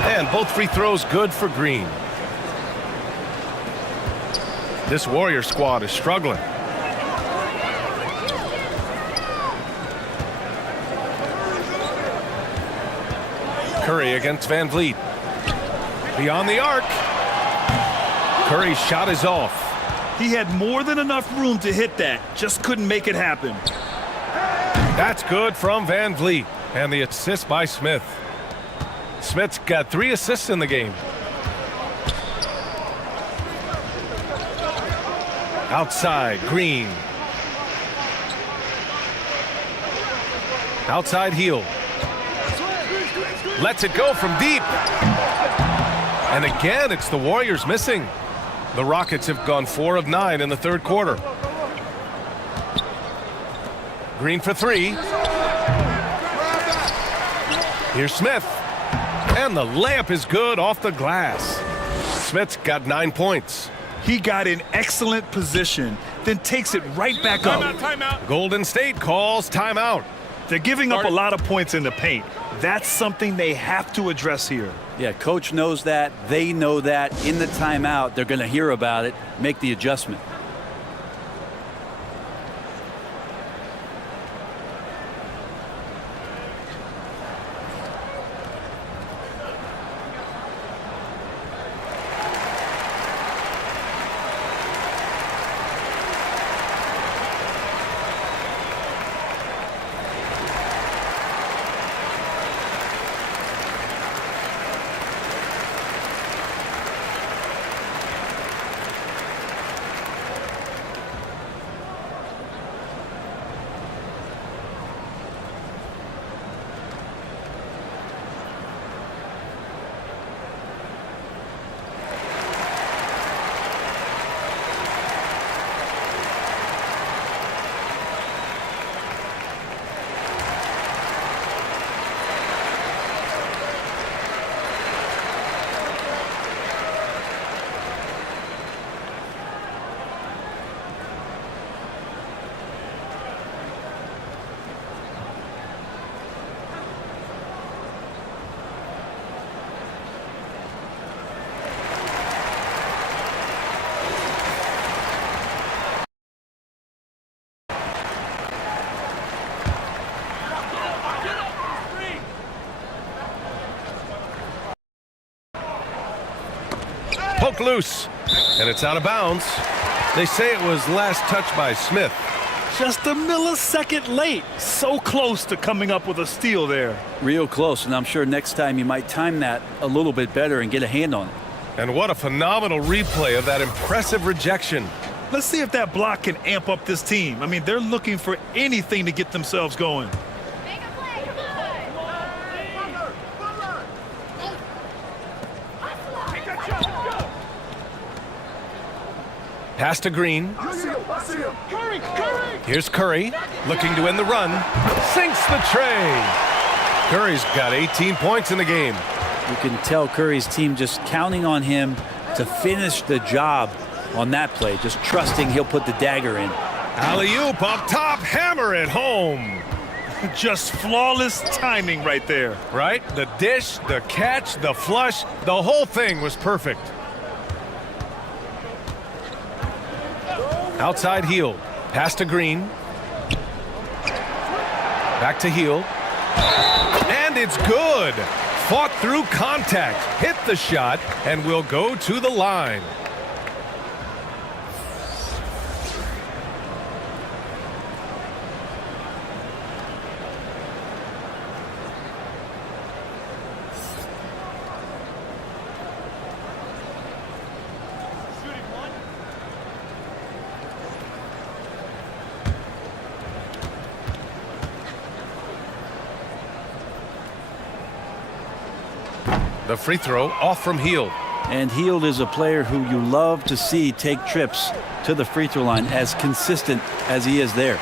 And both free throws good for Green. This Warrior squad is struggling. Curry against Van Vliet. Beyond the arc. Curry's shot is off. He had more than enough room to hit that, just couldn't make it happen. That's good from Van Vliet. And the assist by Smith. Smith's got 3 assists in the game. Outside, Green. Outside heel. Lets it go from deep. And again, it's the Warriors missing. The Rockets have gone 4 of 9 in the third quarter. Green for 3. Here's Smith. And the layup is good off the glass. Smith's got 9 points. He got in excellent position, then takes it right back up. Timeout. Golden State calls timeout. They're giving up a lot of points in the paint. That's something they have to address here. Yeah, coach knows that. They know that. In the timeout, they're going to hear about it, make the adjustment. Poked loose, and it's out of bounds. They say it was last touched by Smith. Just a millisecond late. So close to coming up with a steal there. Real close, and I'm sure next time you might time that a little bit better and get a hand on it. And what a phenomenal replay of that impressive rejection. Let's see if that block can amp up this team. I mean, they're looking for anything to get themselves going. Pass to Green. Here's Curry, looking to end the run. Sinks the tray. Curry's got 18 points in the game. You can tell Curry's team just counting on him to finish the job on that play, just trusting he'll put the dagger in. Alley-oop up top, hammer it home. Just flawless timing right there. Right? The dish, the catch, the flush, the whole thing was perfect. Outside heel. Pass to Green. Back to heel. And it's good. Fought through contact. Hit the shot and will go to the line. The free throw off from Hield. And Hield is a player who you love to see take trips to the free throw line, as consistent as he is there.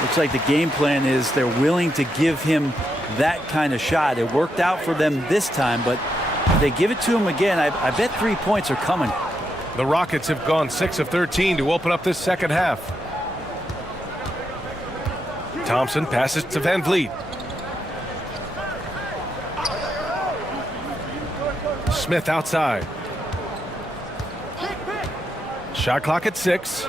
Looks like the game plan is they're willing to give him that kind of shot. It worked out for them this time, but if they give it to him again, I bet 3 points are coming. The Rockets have gone 6 of 13 to open up this second half. Thompson passes to Van Vliet. Smith outside. Shot clock at 6.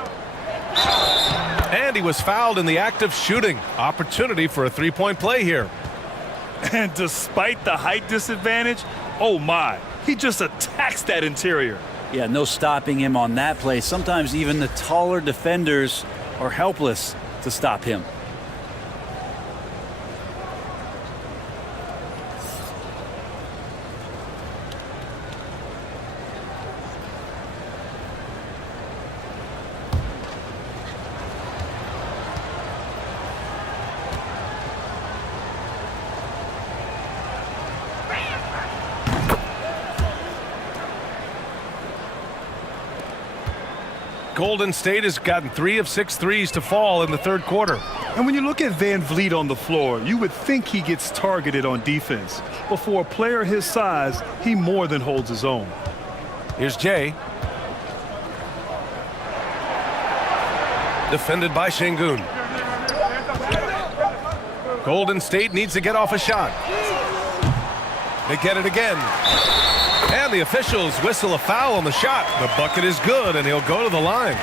And he was fouled in the act of shooting. Opportunity for a three-point play here. And despite the height disadvantage, oh my, he just attacks that interior. Yeah, no stopping him on that play. Sometimes even the taller defenders are helpless to stop him. Golden State has gotten 3 of 6 threes to fall in the third quarter. And when you look at Van Vliet on the floor, you would think he gets targeted on defense. But for a player his size, he more than holds his own. Here's Jay. Defended by Şengün. Golden State needs to get off a shot. They get it again. And the officials whistle a foul on the shot. The bucket is good, and he'll go to the line.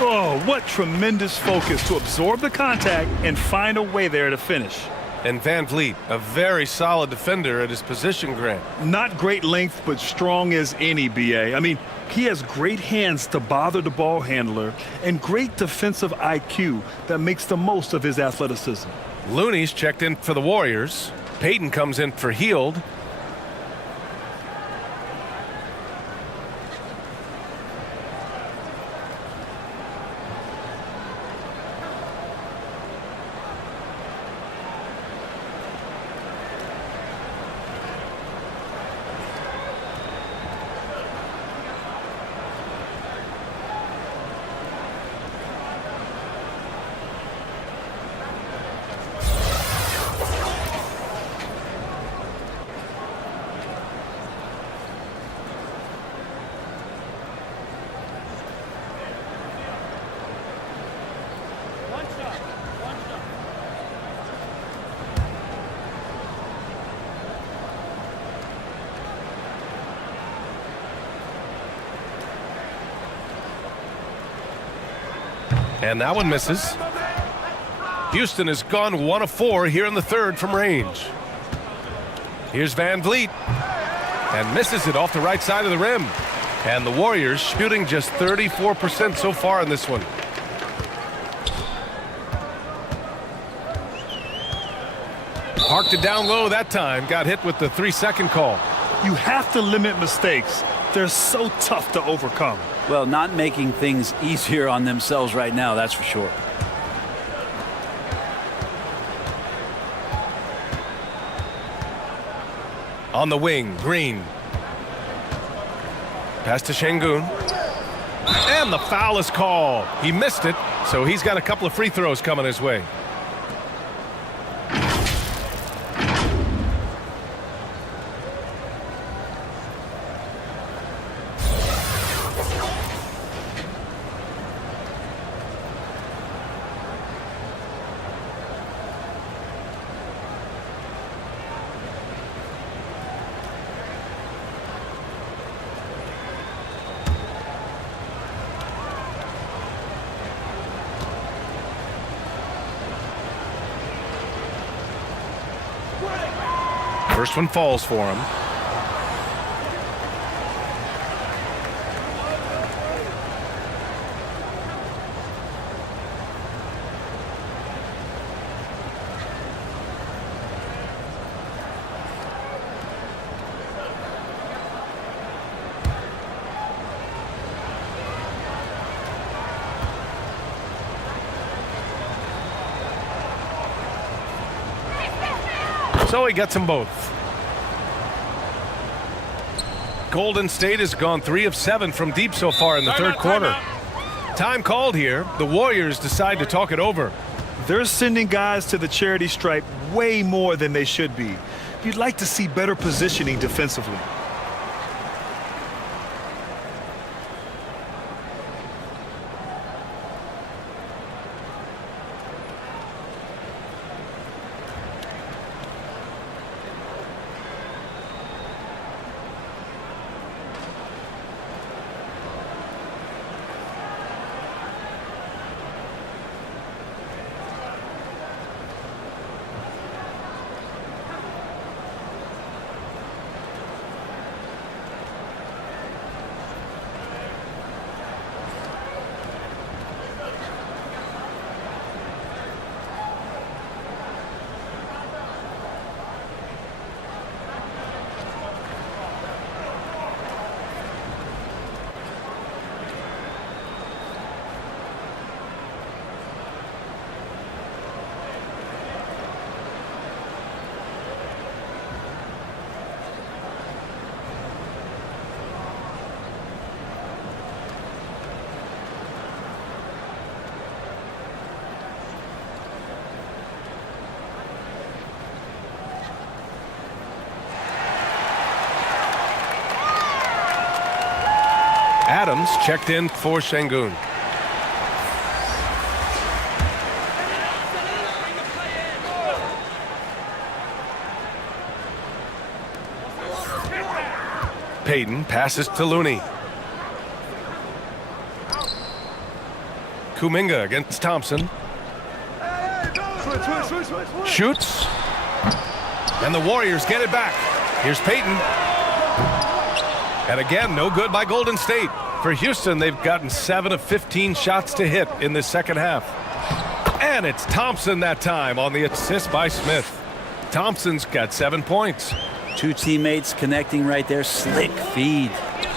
Oh, what tremendous focus to absorb the contact and find a way there to finish. And Van Vliet, a very solid defender at his position, Grant. Not great length, but strong as any, BA. I mean, he has great hands to bother the ball handler and great defensive IQ that makes the most of his athleticism. Looney's checked in for the Warriors. Payton comes in for Hield. And that one misses. Houston has gone 1 of 4 here in the third from range. Here's Van Vliet. And misses it off the right side of the rim. And the Warriors shooting just 34% so far in this one. Parked it down low that time. Got hit with the 3-second call. You have to limit mistakes. They're so tough to overcome. Well, not making things easier on themselves right now, that's for sure. On the wing, Green. Pass to Şengün. And the foul is called. He missed it, so he's got a couple of free throws coming his way. First one falls for him. So he gets them both. Golden State has gone 3 of 7 from deep so far in the third quarter. Time called here. The Warriors decide to talk it over. They're sending guys to the charity stripe way more than they should be. You'd like to see better positioning defensively. Adams checked in for Şengün. Payton passes to Looney. Kuminga against Thompson. Shoots. And the Warriors get it back. Here's Payton. And again, no good by Golden State. For Houston, they've gotten 7 of 15 shots to hit in the second half. And it's Thompson that time on the assist by Smith. Thompson's got 7 points. Two teammates connecting right there. Slick feed.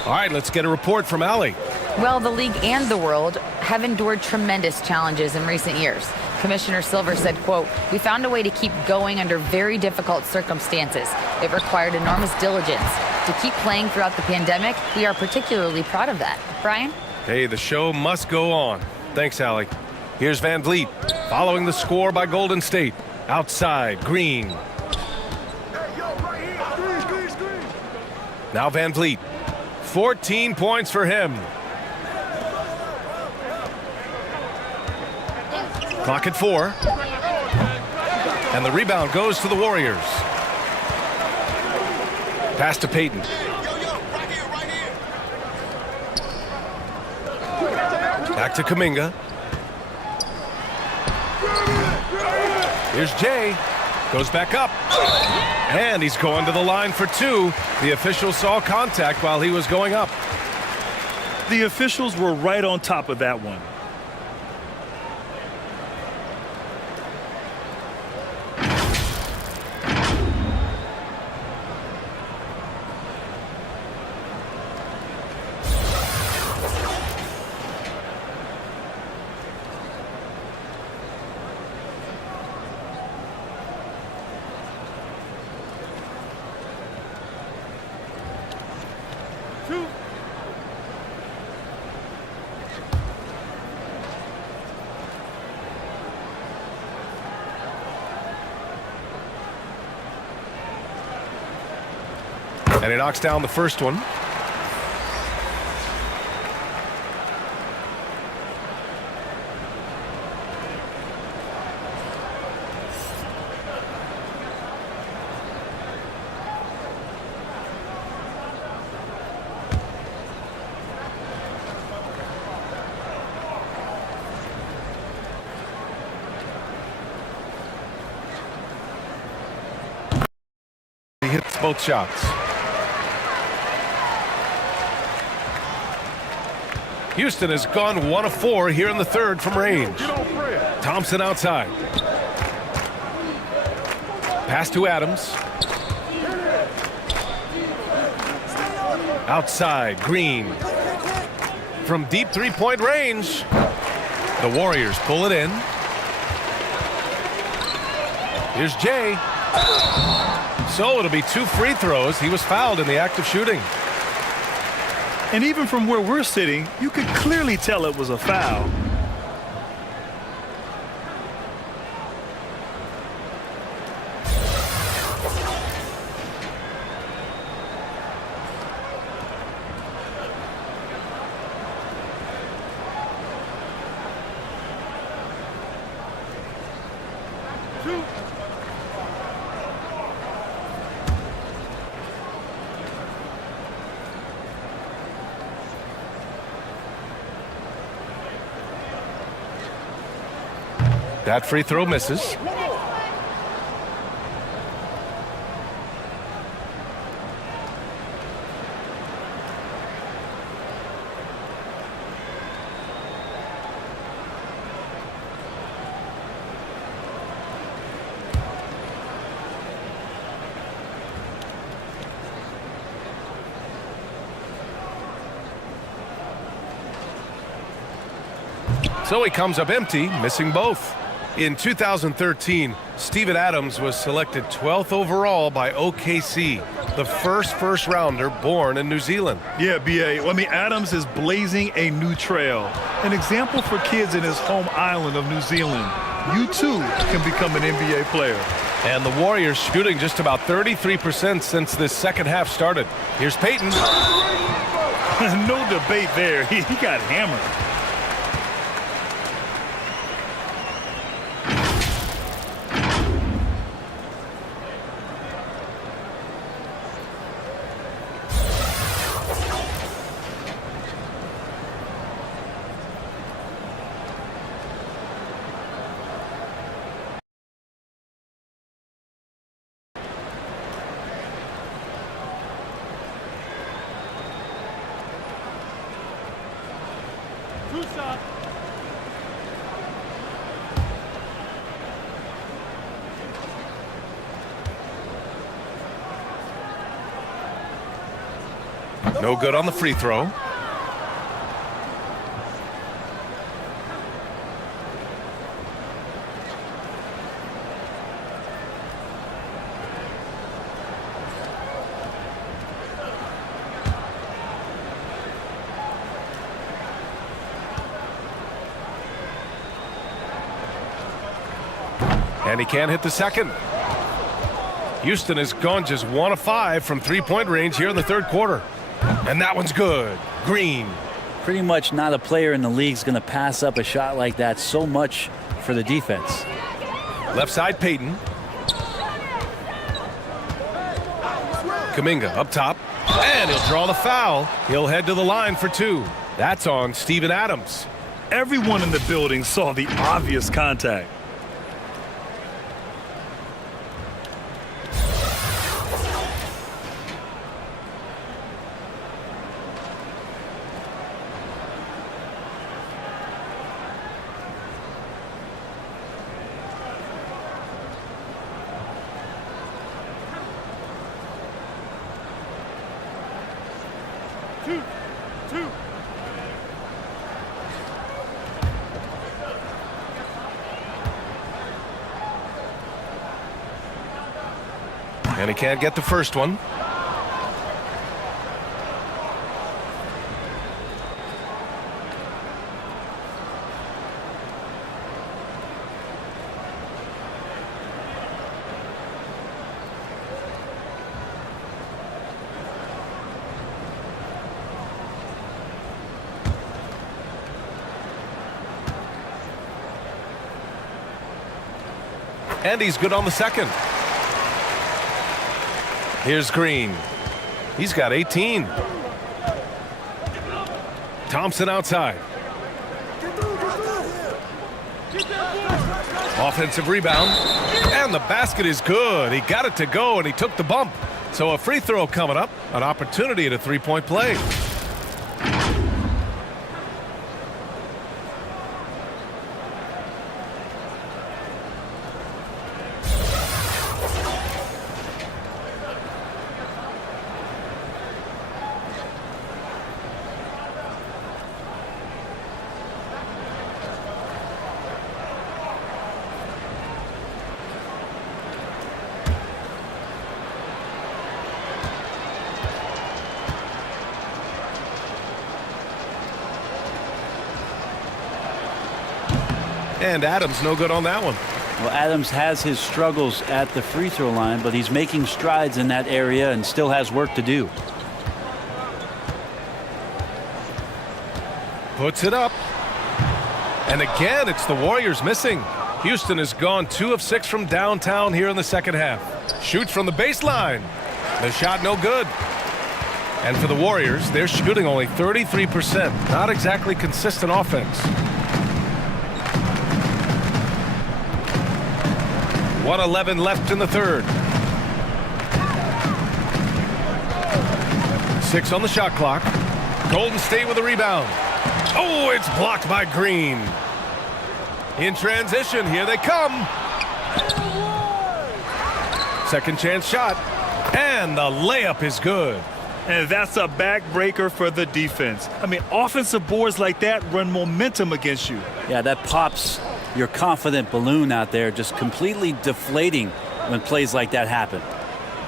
All right, let's get a report from Allie. Well, the league and the world have endured tremendous challenges in recent years. Commissioner Silver said, quote, "We found a way to keep going under very difficult circumstances. It required enormous diligence. To keep playing throughout the pandemic, we are particularly proud of that." Brian? Hey, the show must go on. Thanks, Allie. Here's Van Vliet following the score by Golden State. Outside, Green. Now Van Vliet. 14 points for him. Clock at 4. And the rebound goes to the Warriors. Pass to Payton. Back to Kuminga. Here's Jay. Goes back up. And he's going to the line for 2. The official saw contact while he was going up. The officials were right on top of that one. And he knocks down the first one. He hits both shots. Houston has gone 1 of 4 here in the third from range. Thompson outside. Pass to Adams. Outside, Green. From deep three-point range. The Warriors pull it in. Here's Jay. So it'll be 2 free throws. He was fouled in the act of shooting. And even from where we're sitting, you could clearly tell it was a foul. That free throw misses. So he comes up empty, missing both. In 2013, Steven Adams was selected 12th overall by OKC, the first rounder born in New Zealand. Yeah, B.A. Adams is blazing a new trail. An example for kids in his home island of New Zealand. You, too, can become an NBA player. And the Warriors shooting just about 33% since this second half started. Here's Payton. No debate there. He got hammered. No good on the free throw. And he can't hit the second. Houston has gone just 1 of 5 from three-point range here in the third quarter. And that one's good. Green. Pretty much not a player in the league is going to pass up a shot like that so much for the defense. Left side, Payton. Kuminga up top. And he'll draw the foul. He'll head to the line for 2. That's on Steven Adams. Everyone in the building saw the obvious contact. And he can't get the first one. And he's good on the second. Here's Green. He's got 18. Thompson outside. Offensive rebound. And the basket is good. He got it to go, and he took the bump. So a free throw coming up. An opportunity at a three-point play. And Adams no good on that one. Well, Adams has his struggles at the free throw line, but he's making strides in that area and still has work to do. Puts it up. And again, it's the Warriors missing. Houston has gone 2 of 6 from downtown here in the second half. Shoots from the baseline. The shot no good. And for the Warriors, they're shooting only 33%. Not exactly consistent offense. 1:11 left in the third. 6 on the shot clock. Golden State with a rebound. Oh, it's blocked by Green. In transition, here they come. Second chance shot. And the layup is good. And that's a backbreaker for the defense. I mean, offensive boards like that run momentum against you. Yeah, that pops your confident balloon out there, just completely deflating when plays like that happen.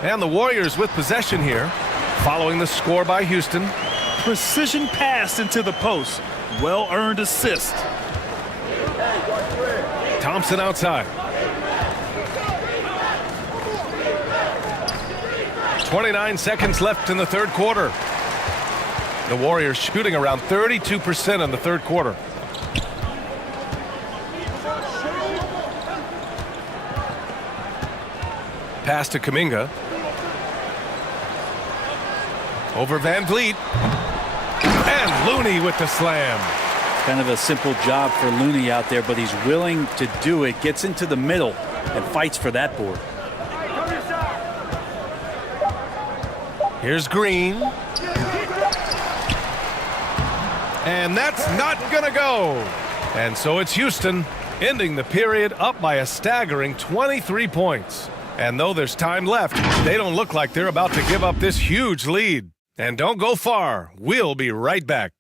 And the Warriors with possession here, following the score by Houston. Precision pass into the post. Well-earned assist. Thompson outside. 29 seconds left in the third quarter. The Warriors shooting around 32% in the third quarter. Pass to Kuminga. Over Van Vliet. And Looney with the slam. Kind of a simple job for Looney out there, but he's willing to do it. Gets into the middle and fights for that board. Here's Green. And that's not gonna go. And so it's Houston ending the period up by a staggering 23 points. And though there's time left, they don't look like they're about to give up this huge lead. And don't go far. We'll be right back.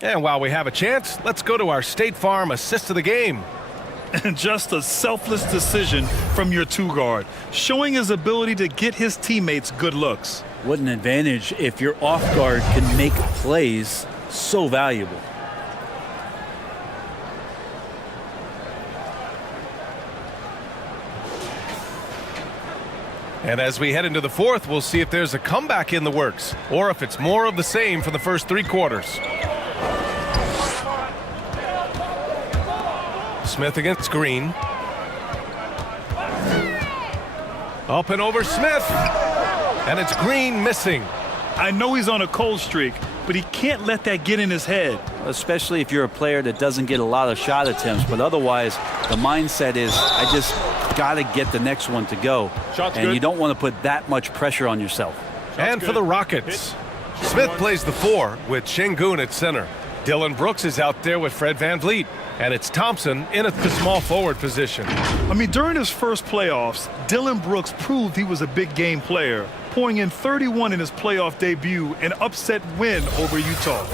And while we have a chance, let's go to our State Farm assist of the game. And just a selfless decision from your two-guard, showing his ability to get his teammates good looks. What an advantage if your off guard can make plays so valuable. And as we head into the fourth, we'll see if there's a comeback in the works or if it's more of the same for the first 3 quarters. Smith against Green. Up and over Smith. And it's Green missing. I know he's on a cold streak, but he can't let that get in his head. Especially if you're a player that doesn't get a lot of shot attempts, but otherwise the mindset is I just got to get the next one to go. Shot's and good. You don't want to put that much pressure on yourself. And for the Rockets, Smith plays the 4 with Şengün at center. Dillon Brooks is out there with Fred VanVleet. And it's Thompson in at the small forward position. I mean, during his first playoffs, Dillon Brooks proved he was a big game player, pouring in 31 in his playoff debut, an upset win over Utah.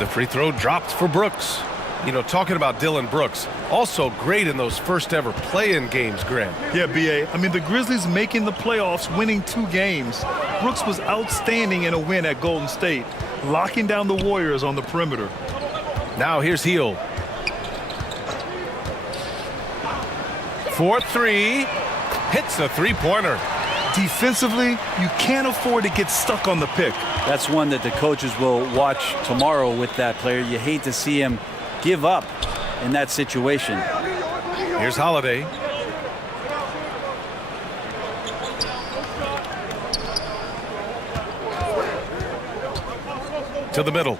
The free throw dropped for Brooks. You know, talking about Dillon Brooks, also great in those first ever play-in games, Grant. Yeah, B.A. I mean, the Grizzlies making the playoffs, winning 2 games. Brooks was outstanding in a win at Golden State, locking down the Warriors on the perimeter. Now here's Hield. 4-3. Hits a three-pointer. Defensively, you can't afford to get stuck on the pick. That's one that the coaches will watch tomorrow with that player. You hate to see him give up in that situation. Here's Holiday. To the middle.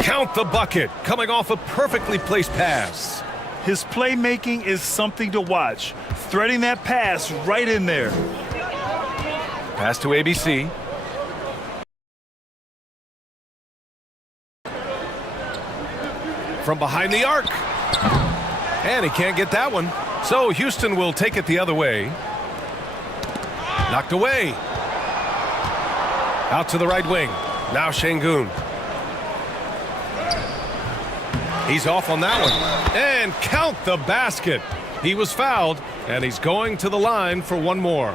Count the bucket, coming off a perfectly placed pass. His playmaking is something to watch. Threading that pass right in there. Pass to ABC. from behind the arc. And he can't get that one. So Houston will take it the other way. Knocked away. Out to the right wing. Now Şengün. He's off on that one. And count the basket. He was fouled, and he's going to the line for one more.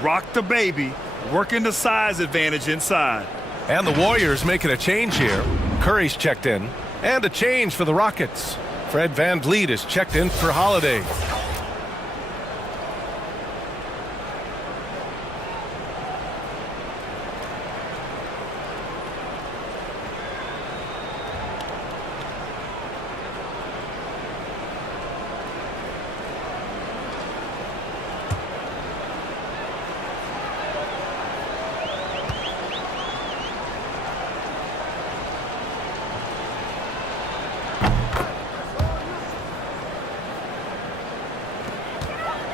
Rock the baby, working the size advantage inside. And the Warriors making a change here. Curry's checked in. And a change for the Rockets. Fred VanVleet is checked in for Holiday.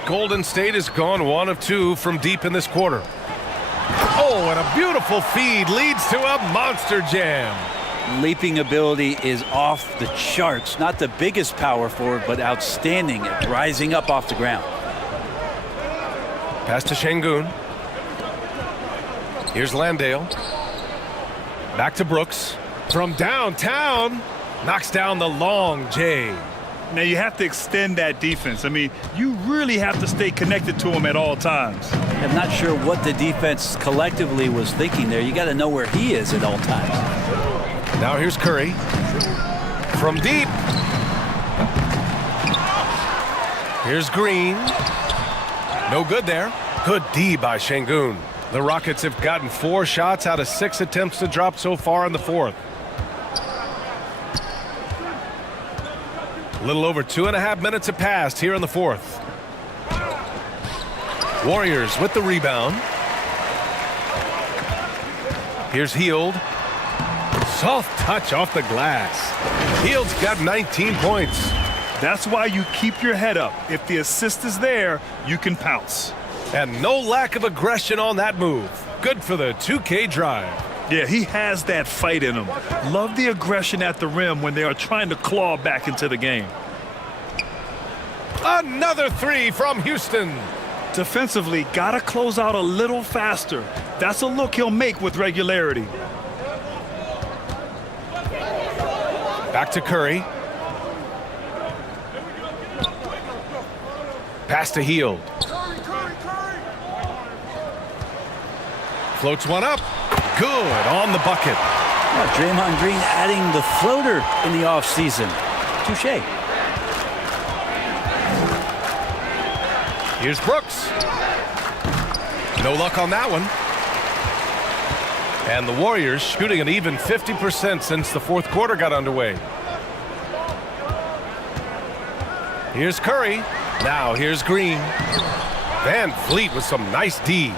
Golden State has gone 1 of 2 from deep in this quarter. Oh, and a beautiful feed leads to a monster jam. Leaping ability is off the charts. Not the biggest power forward, but outstanding at rising up off the ground. Pass to Şengün. Here's Landale. Back to Brooks. From downtown, knocks down the long J. Now you have to extend that defense. I mean, you really have to stay connected to him at all times. I'm not sure what the defense collectively was thinking there. You got to know where he is at all times. Now here's Curry. From deep. Here's Green. No good there. Good D by Şengün. The Rockets have gotten 4 shots out of 6 attempts to drop so far in the fourth. A little over 2.5 minutes have passed here in the fourth. Warriors with the rebound. Here's Hield. Soft touch off the glass. Hield's got 19 points. That's why you keep your head up. If the assist is there, you can pounce. And no lack of aggression on that move. Good for the 2K drive. Yeah, he has that fight in him. Love the aggression at the rim when they are trying to claw back into the game. Another 3 from Houston. Defensively, gotta close out a little faster. That's a look he'll make with regularity. Back to Curry. Pass to Hield. Floats one up. Good on the bucket. Oh, Draymond Green adding the floater in the offseason. Touche. Here's Brooks. No luck on that one. And the Warriors shooting an even 50% since the fourth quarter got underway. Here's Curry. Now here's Green. VanVleet with some nice D.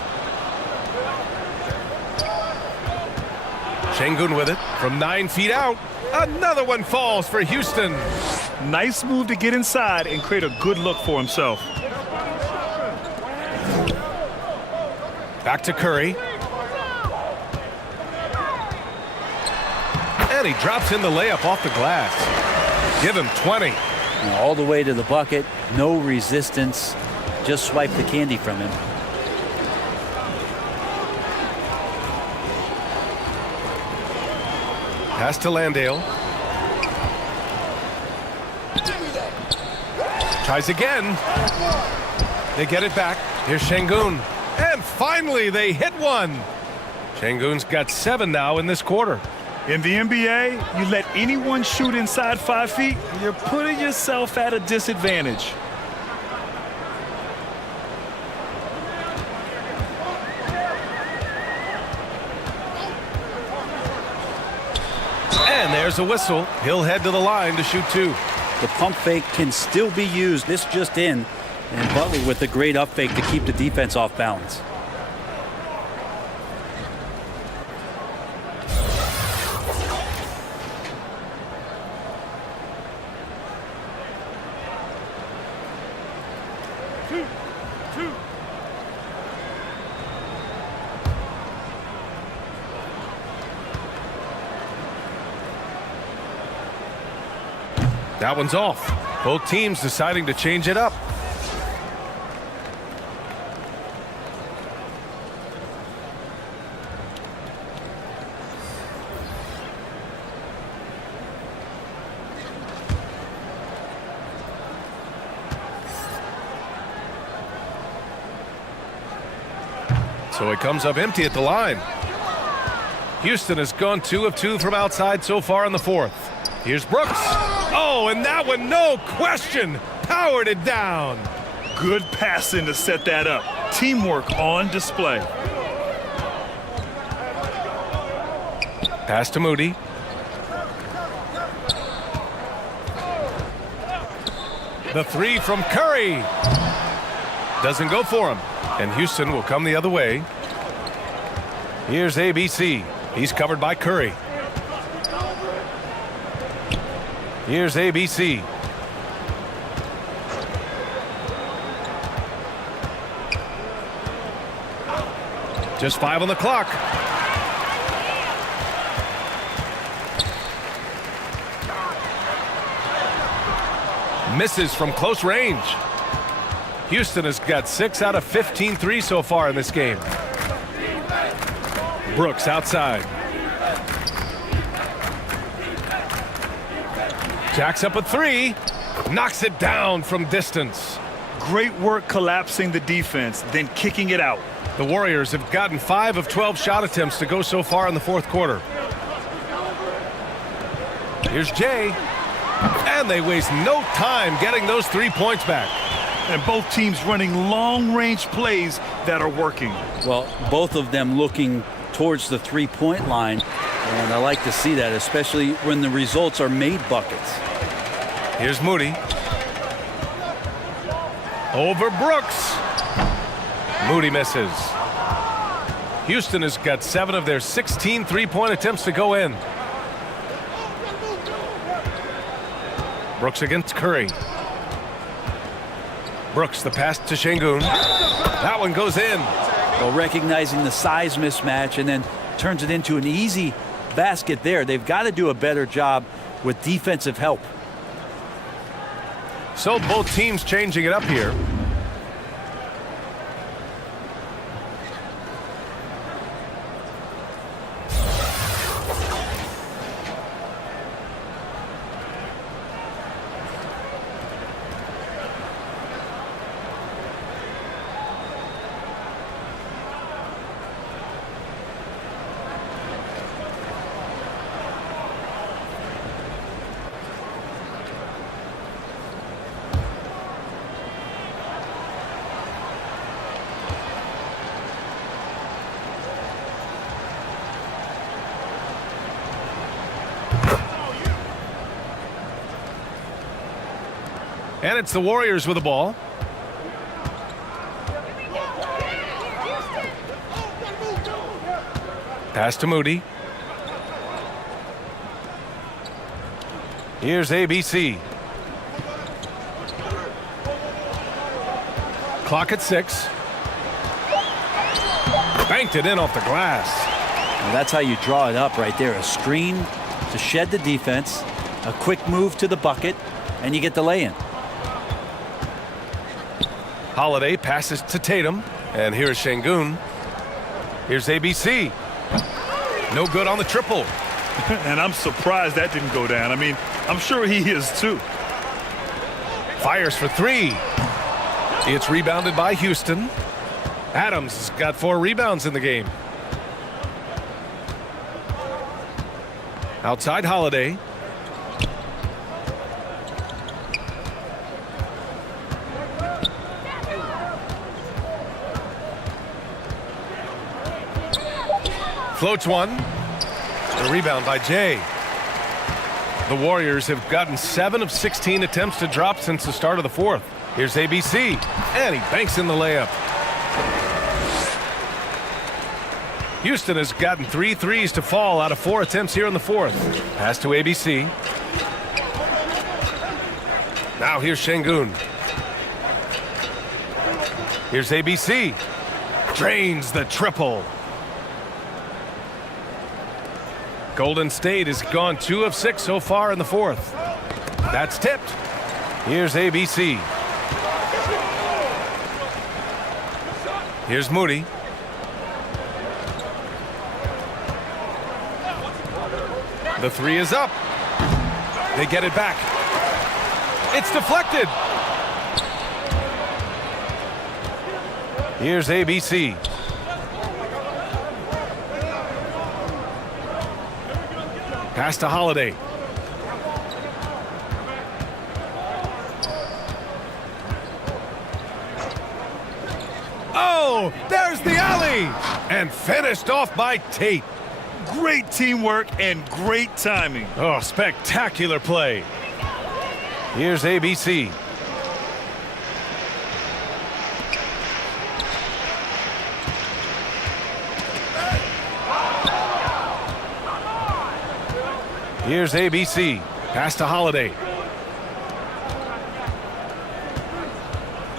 Şengün with it from 9 feet out. Another one falls for Houston. Nice move to get inside and create a good look for himself. Back to Curry. And he drops in the layup off the glass. Give him 20. All the way to the bucket. No resistance. Just swipe the candy from him. Pass to Landale. Tries again. They get it back. Here's Şengün. And finally they hit one. Şengün's got 7 now in this quarter. In the NBA, you let anyone shoot inside 5 feet, you're putting yourself at a disadvantage. And there's a whistle. He'll head to the line to shoot 2. The pump fake can still be used. This just in. And Butler with a great up fake to keep the defense off balance. That one's off. Both teams deciding to change it up. So it comes up empty at the line. Houston has gone 2 of 2 from outside so far in the fourth. Here's Brooks. Oh, and that one, no question, powered it down. Good passing to set that up. Teamwork on display. Pass to Moody. The three from Curry. Doesn't go for him. And Houston will come the other way. Here's ABC. He's covered by Curry. Here's ABC. Just 5 on the clock. Misses from close range. Houston has got 6 out of 15 threes so far in this game. Brooks outside. Jacks up a 3. Knocks it down from distance. Great work collapsing the defense, then kicking it out. The Warriors have gotten 5 of 12 shot attempts to go so far in the fourth quarter. Here's Jay. And they waste no time getting those 3 points back. And both teams running long-range plays that are working. Well, both of them looking towards the three-point line, and I like to see that, especially when the results are made buckets. Here's Moody. Over Brooks. Moody misses. Houston has got 7 of their 16 three-point attempts to go in. Brooks against Curry. Brooks, the pass to Şengün. That one goes in. Well, recognizing the size mismatch and then turns it into an easy basket there. They've got to do a better job with defensive help. So both teams changing it up here. And it's the Warriors with the ball. Pass to Moody. Here's ABC. Clock at 6. Banked it in off the glass. Well, that's how you draw it up right there. A screen to shed the defense, a quick move to the bucket, and you get the lay-in. Holiday passes to Tatum. And here's Şengün. Here's ABC. No good on the triple. And I'm surprised that didn't go down. I mean, I'm sure he is too. Fires for 3. It's rebounded by Houston. Adams has got 4 rebounds in the game. Outside Holiday. Floats one. The rebound by Jay. The Warriors have gotten 7 of 16 attempts to drop since the start of the fourth. Here's ABC. And he banks in the layup. Houston has gotten 3 threes to fall out of 4 attempts here in the fourth. Pass to ABC. Now here's Şengün. Here's ABC. Drains the triple. Golden State has gone 2 of 6 so far in the fourth. That's tipped. Here's ABC. Here's Moody. The three is up. They get it back. It's deflected. Here's ABC. Pass to Holiday. Oh, there's the alley. And finished off by Tate. Great teamwork and great timing. Oh, spectacular play. Here's ABC. Here's ABC. Pass to Holiday.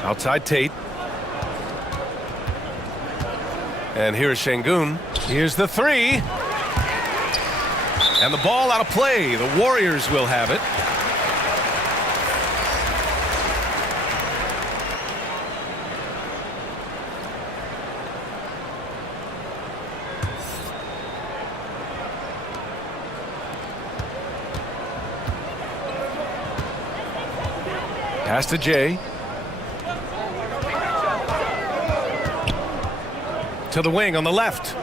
Outside Tate. And here's Şengün. Here's the three. And the ball out of play. The Warriors will have it. Pass to Jay. To the wing on the left.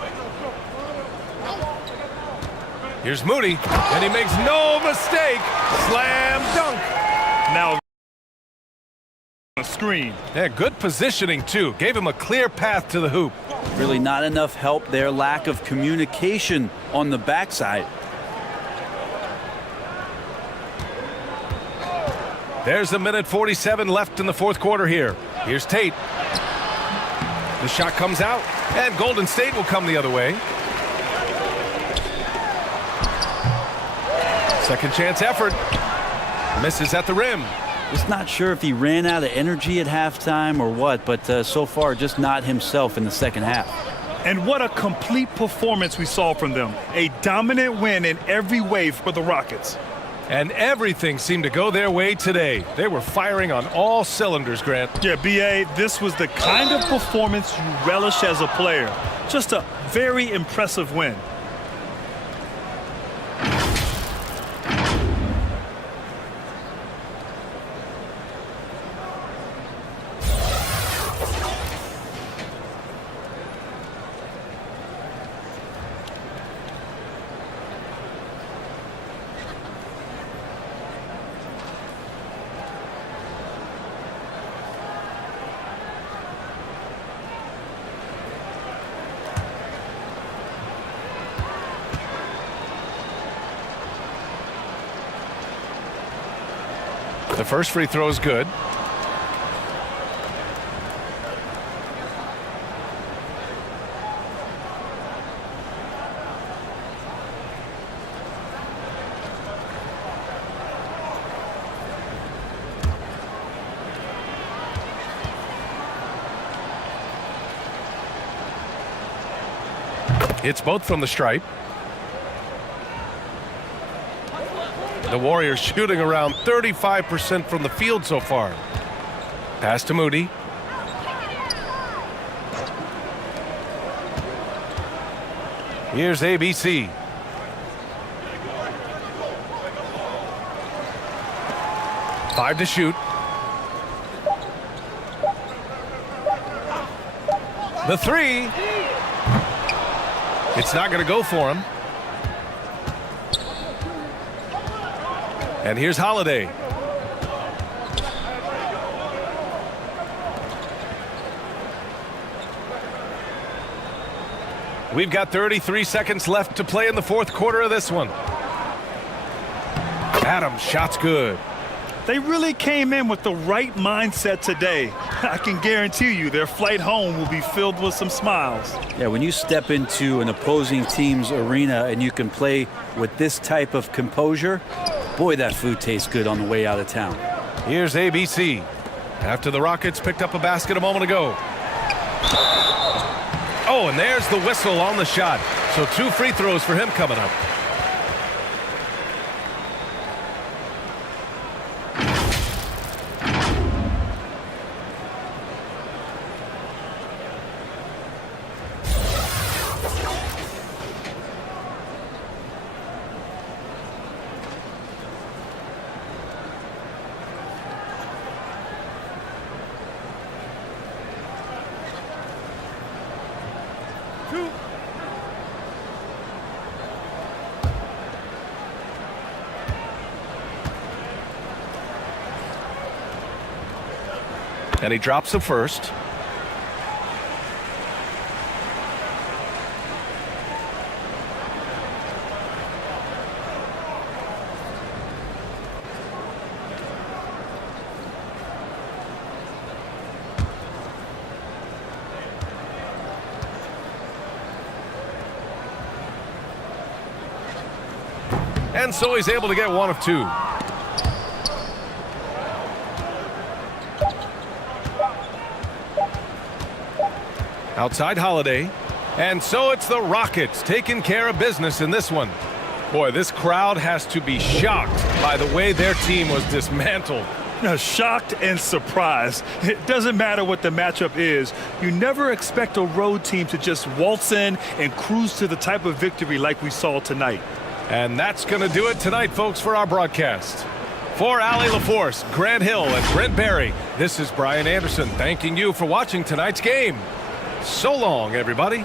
Here's Moody, and he makes no mistake. Slam dunk. Now a screen. Yeah, good positioning too. Gave him a clear path to the hoop. Really not enough help there. Lack of communication on the backside. There's a minute 47 left in the fourth quarter here. Here's Tate. The shot comes out, and Golden State will come the other way. Second chance effort. Misses at the rim. Just not sure if he ran out of energy at halftime or what, but so far just not himself in the second half. And what a complete performance we saw from them. A dominant win in every way for the Rockets. And everything seemed to go their way today. They were firing on all cylinders, Grant. Yeah, B.A., this was the kind of performance you relish as a player. Just a very impressive win. The first free throw is good. It's both from the stripe. The Warriors shooting around 35% from the field so far. Pass to Moody. Here's ABC. Five to shoot. The three. It's not going to go for him. And here's Holiday. We've got 33 seconds left to play in the fourth quarter of this one. Adams, shot's good. They really came in with the right mindset today. I can guarantee you their flight home will be filled with some smiles. Yeah, when you step into an opposing team's arena and you can play with this type of composure, boy, that food tastes good on the way out of town. Here's ABC. After the Rockets picked up a basket a moment ago. Oh, and there's the whistle on the shot. So 2 free throws for him coming up. And he drops the first. And so he's able to get one of two. Outside Holiday. And so it's the Rockets taking care of business in this one. Boy, this crowd has to be shocked by the way their team was dismantled. Shocked and surprised. It doesn't matter what the matchup is. You never expect a road team to just waltz in and cruise to the type of victory like we saw tonight. And that's going to do it tonight, folks, for our broadcast. For Allie LaForce, Grant Hill, and Brent Barry, this is Brian Anderson thanking you for watching tonight's game. So long, everybody.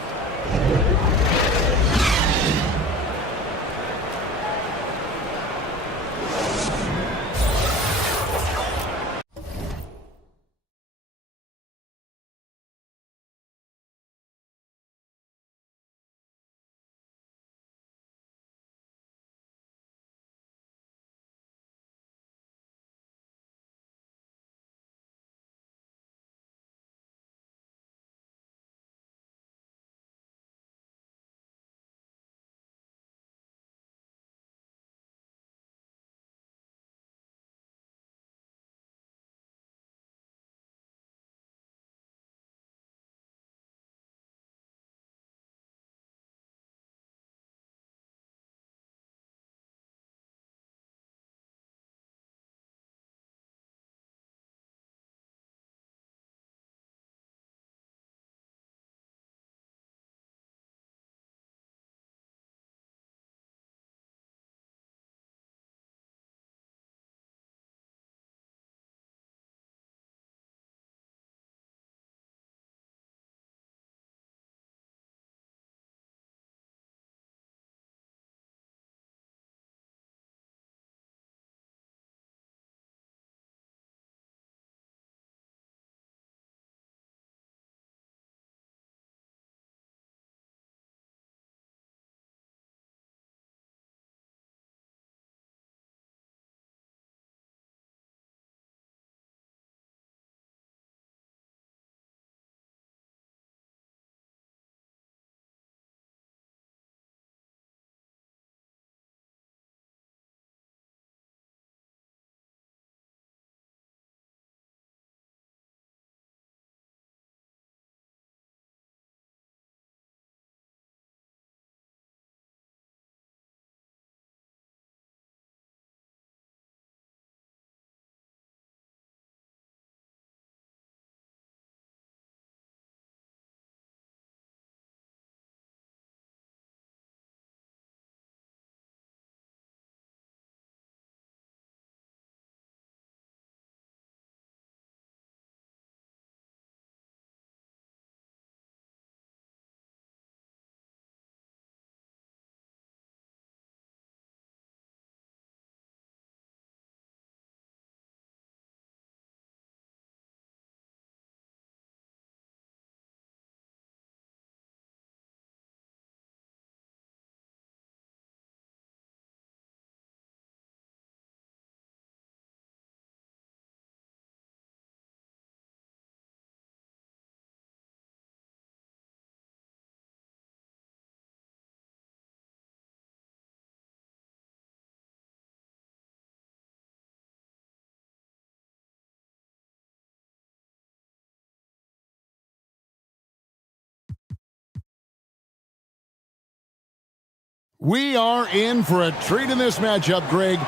We are in for a treat in this matchup, Greg,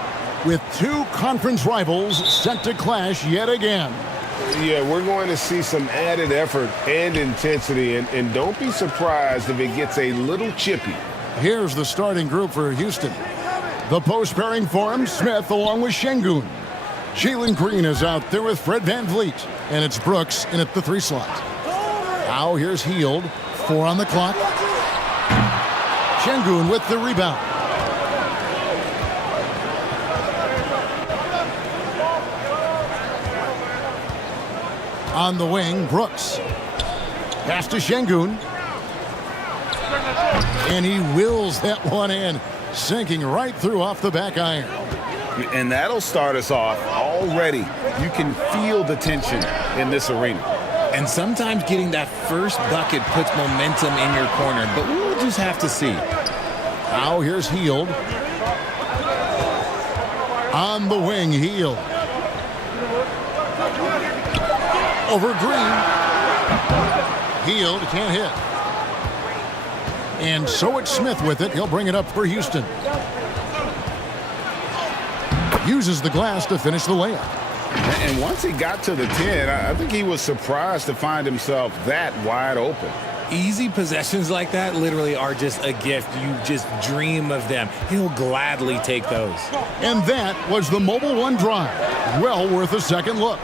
with two conference rivals set to clash yet again. Yeah, we're going to see some added effort and intensity, and don't be surprised if it gets a little chippy. Here's the starting group for Houston. The post pairing for him, Smith along with Şengün. Jalen Green is out there with Fred VanVleet, and it's Brooks in at the 3 slot. Now here's Hield, 4 on the clock. Şengün with the rebound. On the wing, Brooks. Pass to Şengün. And he wills that one in, sinking right through off the back iron. And that'll start us off already. You can feel the tension in this arena. And sometimes getting that first bucket puts momentum in your corner, but we'll just have to see. Now here's Hield. On the wing, Hield. Over Green. Hield can't hit. And so it's Smith with it. He'll bring it up for Houston. Uses the glass to finish the layup. And once he got to the 10, I think he was surprised to find himself that wide open. Easy possessions like that literally are just a gift. You just dream of them. He'll gladly take those. And that was the Mobile One drive. Well worth a second look.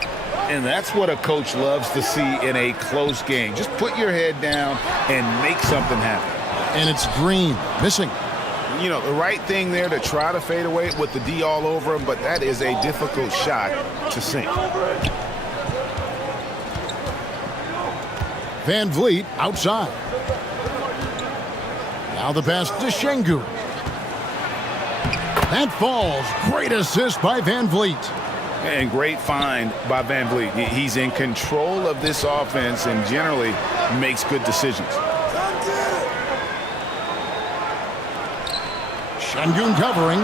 And that's what a coach loves to see in a close game. Just put your head down and make something happen. And it's Green missing. You know, the right thing there to try to fade away with the D all over him, but that is a difficult shot to sink. Van Vliet outside. Now the pass to Şengün. That falls. Great assist by Van Vliet. And great find by Van Vliet. He's in control of this offense and generally makes good decisions. Şengün covering.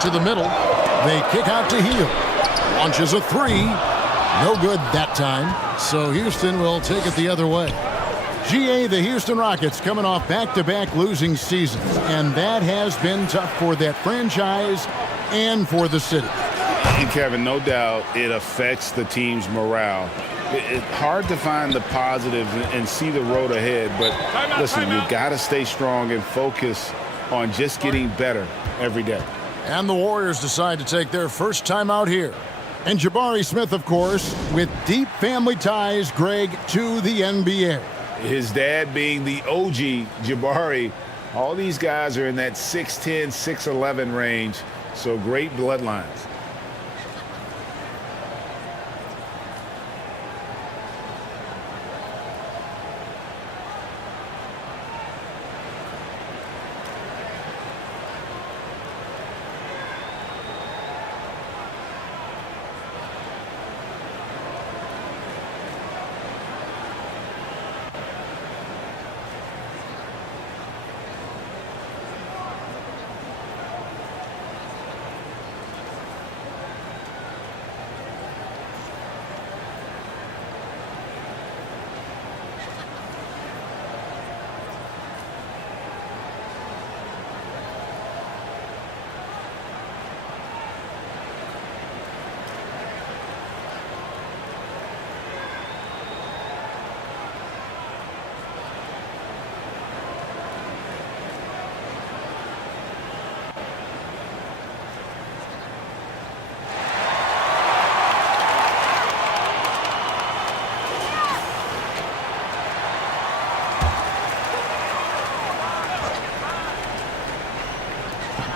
To the middle. They kick out to Hield. Launches a three. No good that time. So Houston will take it the other way. GA, the Houston Rockets coming off back-to-back losing seasons. And that has been tough for that franchise and for the city. And Kevin, no doubt it affects the team's morale. It's hard to find the positives and see the road ahead, but listen, you got to stay strong and focus on just getting better every day. And the Warriors decide to take their first time out here. And Jabari Smith, of course, with deep family ties, Greg, to the NBA. His dad being the OG Jabari, all these guys are in that 6'10", 6'11" range, so great bloodlines.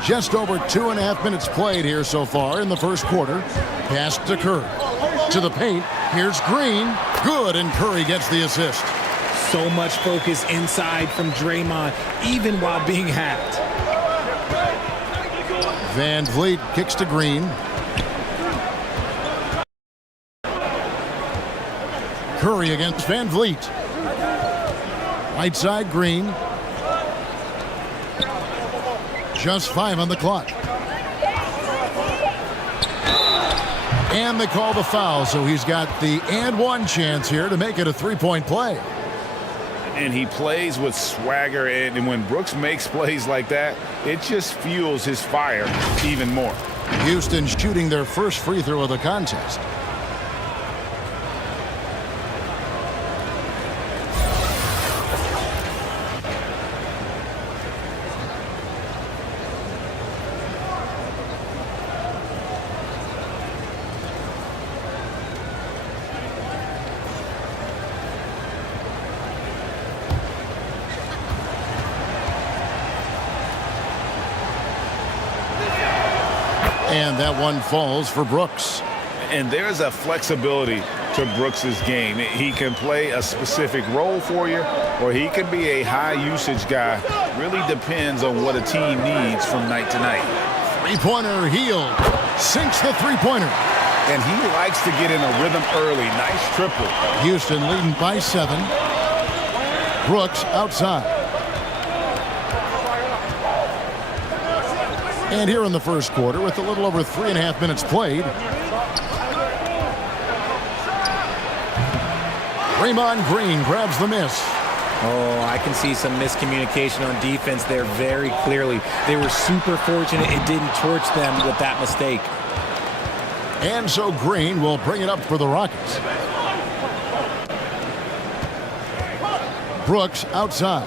Just over 2.5 minutes played here so far in the first quarter. Pass to Curry. To the paint. Here's Green. Good, and Curry gets the assist. So much focus inside from Draymond, even while being hacked. Van Vliet kicks to Green. Curry against Van Vliet. Right side, Green. Just 5 on the clock. And they call the foul, so he's got the and one chance here to make it a three-point play. And he plays with swagger, and when Brooks makes plays like that, it just fuels his fire even more. Houston shooting their first free throw of the contest. And that one falls for Brooks. And there's a flexibility to Brooks's game. He can play a specific role for you, or he can be a high-usage guy. Really depends on what a team needs from night to night. Three-pointer, Hield sinks the three-pointer. And he likes to get in a rhythm early. Nice triple. Houston leading by 7. Brooks outside. And here in the first quarter, with a little over 3.5 minutes played, Draymond Green grabs the miss. Oh, I can see some miscommunication on defense there very clearly. They were super fortunate it didn't torch them with that mistake. And so Green will bring it up for the Rockets. Brooks outside.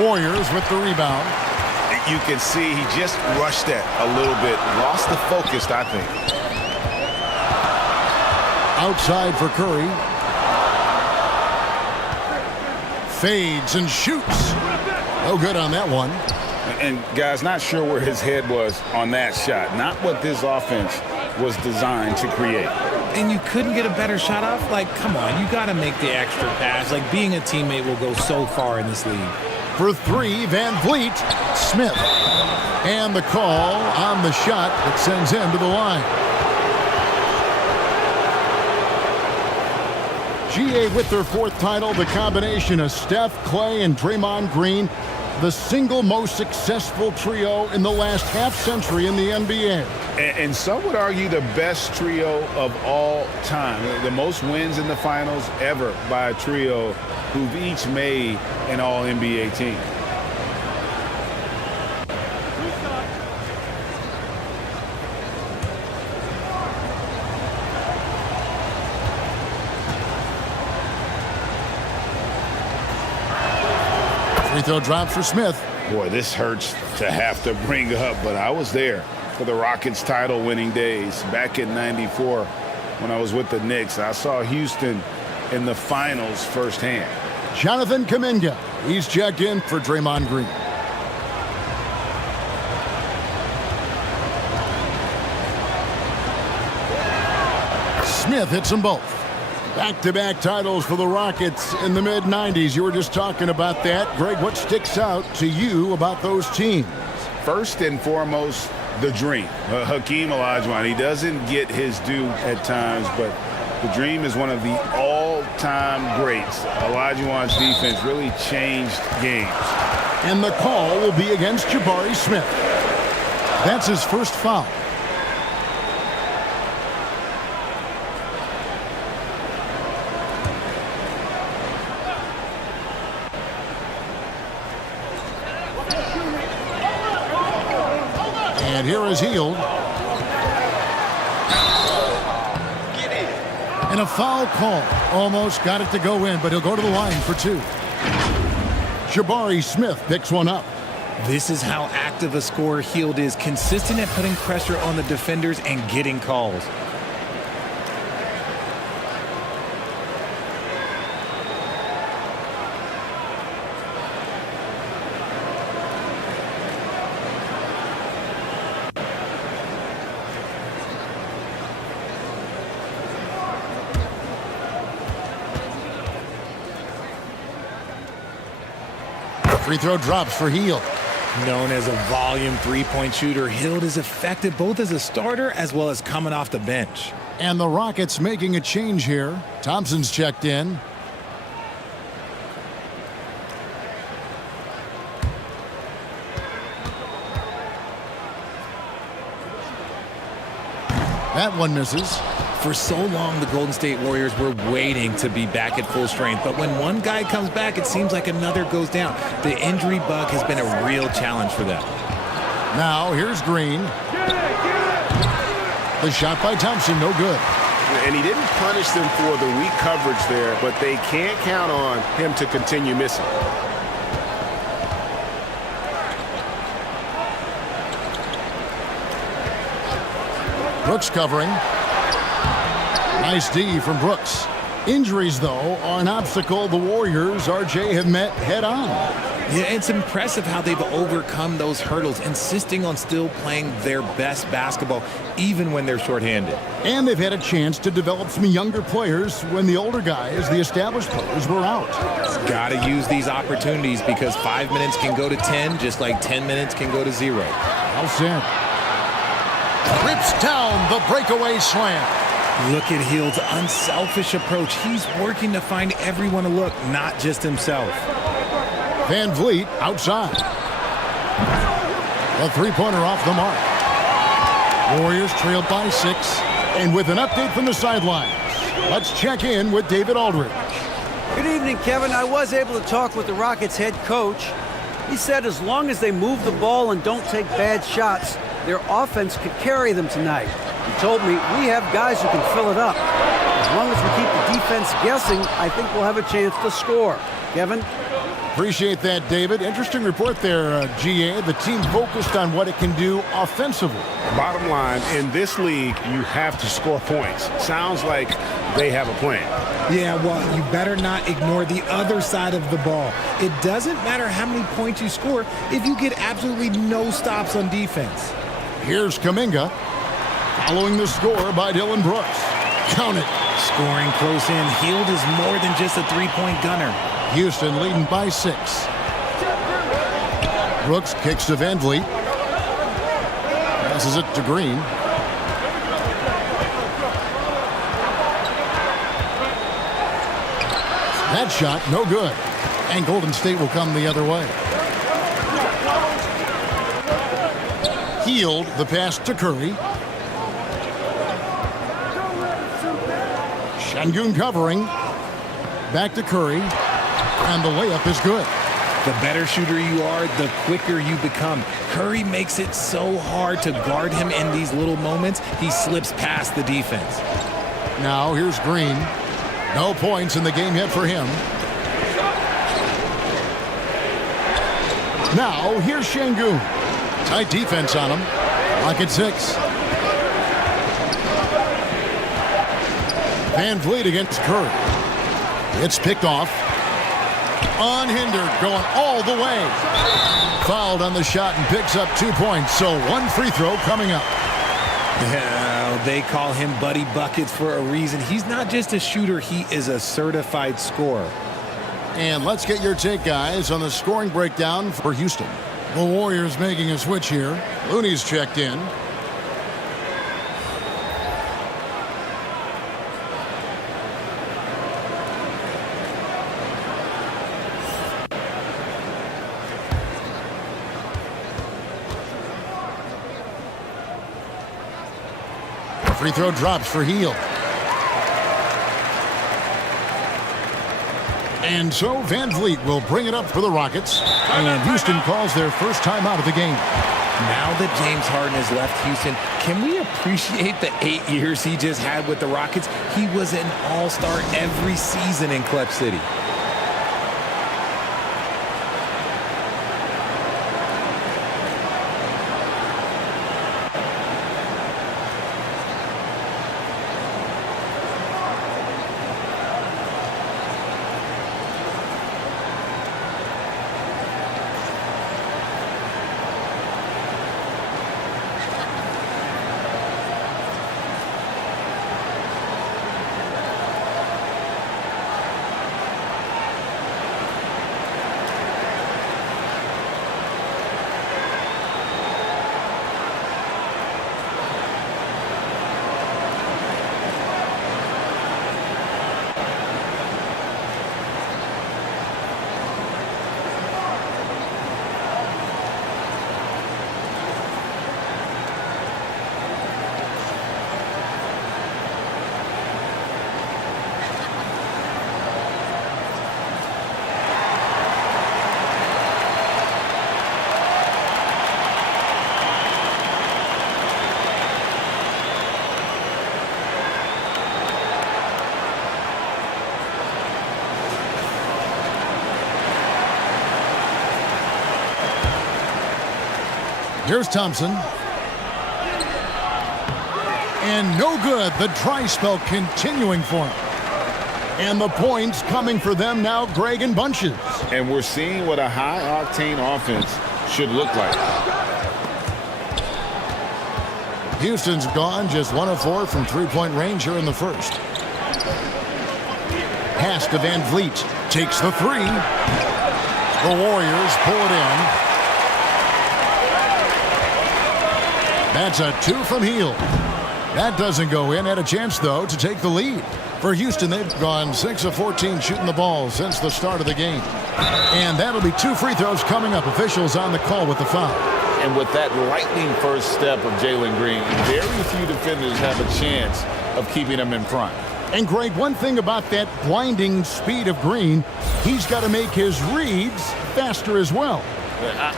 Warriors with the rebound. You can see he just rushed that a little bit. Lost the focus, I think. Outside for Curry. Fades and shoots. No good on that one. And guys, not sure where his head was on that shot. Not what this offense was designed to create. And you couldn't get a better shot off? Like, come on, you got to make the extra pass. Like, being a teammate will go so far in this league. For 3, Van Vliet, Smith. And the call on the shot that sends him to the line. GA with their 4th title, the combination of Steph, Clay, and Draymond Green, the single most successful trio in the last half-century in the NBA. And some would argue the best trio of all time. The most wins in the finals ever by a trio who've each made an All-NBA team. Free throw drops for Smith. Boy, this hurts to have to bring up, but I was there for the Rockets title winning days back in '94 when I was with the Knicks. I saw Houston in the finals firsthand. Jonathan Kuminga. He's checked in for Draymond Green. Smith hits them both. Back-to-back titles for the Rockets in the mid-90s. You were just talking about that. Greg, what sticks out to you about those teams? First and foremost, the dream. Hakeem Olajuwon, he doesn't get his due at times, but the dream is one of the all-time greats. Olajuwon's defense really changed games. And the call will be against Jabari Smith. That's his first foul. And here is Hield. And a foul call. Almost got it to go in, but he'll go to the line for 2. Jabari Smith picks one up. This is how active a scorer Hield is, consistent at putting pressure on the defenders and getting calls. Free throw drops for Hield. Known as a volume three-point shooter, Hield is effective both as a starter as well as coming off the bench. And the Rockets making a change here. Thompson's checked in. That one misses. For so long, the Golden State Warriors were waiting to be back at full strength. But when one guy comes back, it seems like another goes down. The injury bug has been a real challenge for them. Now, here's Green. The shot by Thompson, no good. And he didn't punish them for the weak coverage there, but they can't count on him to continue missing. Brooks covering. Nice D from Brooks. Injuries, though, are an obstacle the Warriors, RJ, have met head-on. Yeah, it's impressive how they've overcome those hurdles, insisting on still playing their best basketball, even when they're shorthanded. And they've had a chance to develop some younger players when the older guys, the established players, were out. Got to use these opportunities because 5 minutes can go to 10, just like 10 minutes can go to 0. Well said. Rips down the breakaway slam. Look at Hield's unselfish approach. He's working to find everyone a look, not just himself. Van Vliet outside. A three-pointer off the mark. Warriors trailed by 6. And with an update from the sidelines, let's check in with David Aldridge. Good evening, Kevin. I was able to talk with the Rockets head coach. He said as long as they move the ball and don't take bad shots, their offense could carry them tonight. He told me we have guys who can fill it up. As long as we keep the defense guessing, I think we'll have a chance to score. Kevin? Appreciate that, David. Interesting report there, GA. The team focused on what it can do offensively. Bottom line, in this league, you have to score points. Sounds like they have a plan. Yeah, well, you better not ignore the other side of the ball. It doesn't matter how many points you score if you get absolutely no stops on defense. Here's Kuminga, following the score by Dylan Brooks. Count it. Scoring close in. Hield is more than just a three-point gunner. Houston leading by 6. Brooks kicks to Van Vliet. Passes it to Green. That shot, no good. And Golden State will come the other way. Hield, the pass to Curry. Şengün covering. Back to Curry. And the layup is good. The better shooter you are, the quicker you become. Curry makes it so hard to guard him in these little moments. He slips past the defense. Now here's Green. No points in the game yet for him. Now here's Şengün. Tight defense on him. Lock at 6. Van Vliet against Curry. It's picked off. Unhindered, going all the way. Fouled on the shot and picks up 2 points. So one free throw coming up. They call him Buddy Buckets for a reason. He's not just a shooter, he is a certified scorer. And let's get your take, guys, on the scoring breakdown for Houston. The Warriors making a switch here. Looney's checked in. Free throw drops for Hield. And so Van Vliet will bring it up for the Rockets. And Houston calls their first time out of the game. Now that James Harden has left Houston, can we appreciate the 8 years he just had with the Rockets? He was an all-star every season in Clutch City. Here's Thompson. And no good. The dry spell continuing for him. And the points coming for them now, Greg, in bunches. And we're seeing what a high-octane offense should look like. Houston's gone just 1 of 4 from three-point range here in the first. Pass to Van Vliet. Takes the three. The Warriors pull it in. That's a 2 from Hield. That doesn't go in. Had a chance, though, to take the lead. For Houston, they've gone 6 of 14 shooting the ball since the start of the game. And that'll be 2 free throws coming up. Officials on the call with the foul. And with that lightning first step of Jalen Green, very few defenders have a chance of keeping him in front. And Greg, one thing about that blinding speed of Green, he's got to make his reads faster as well.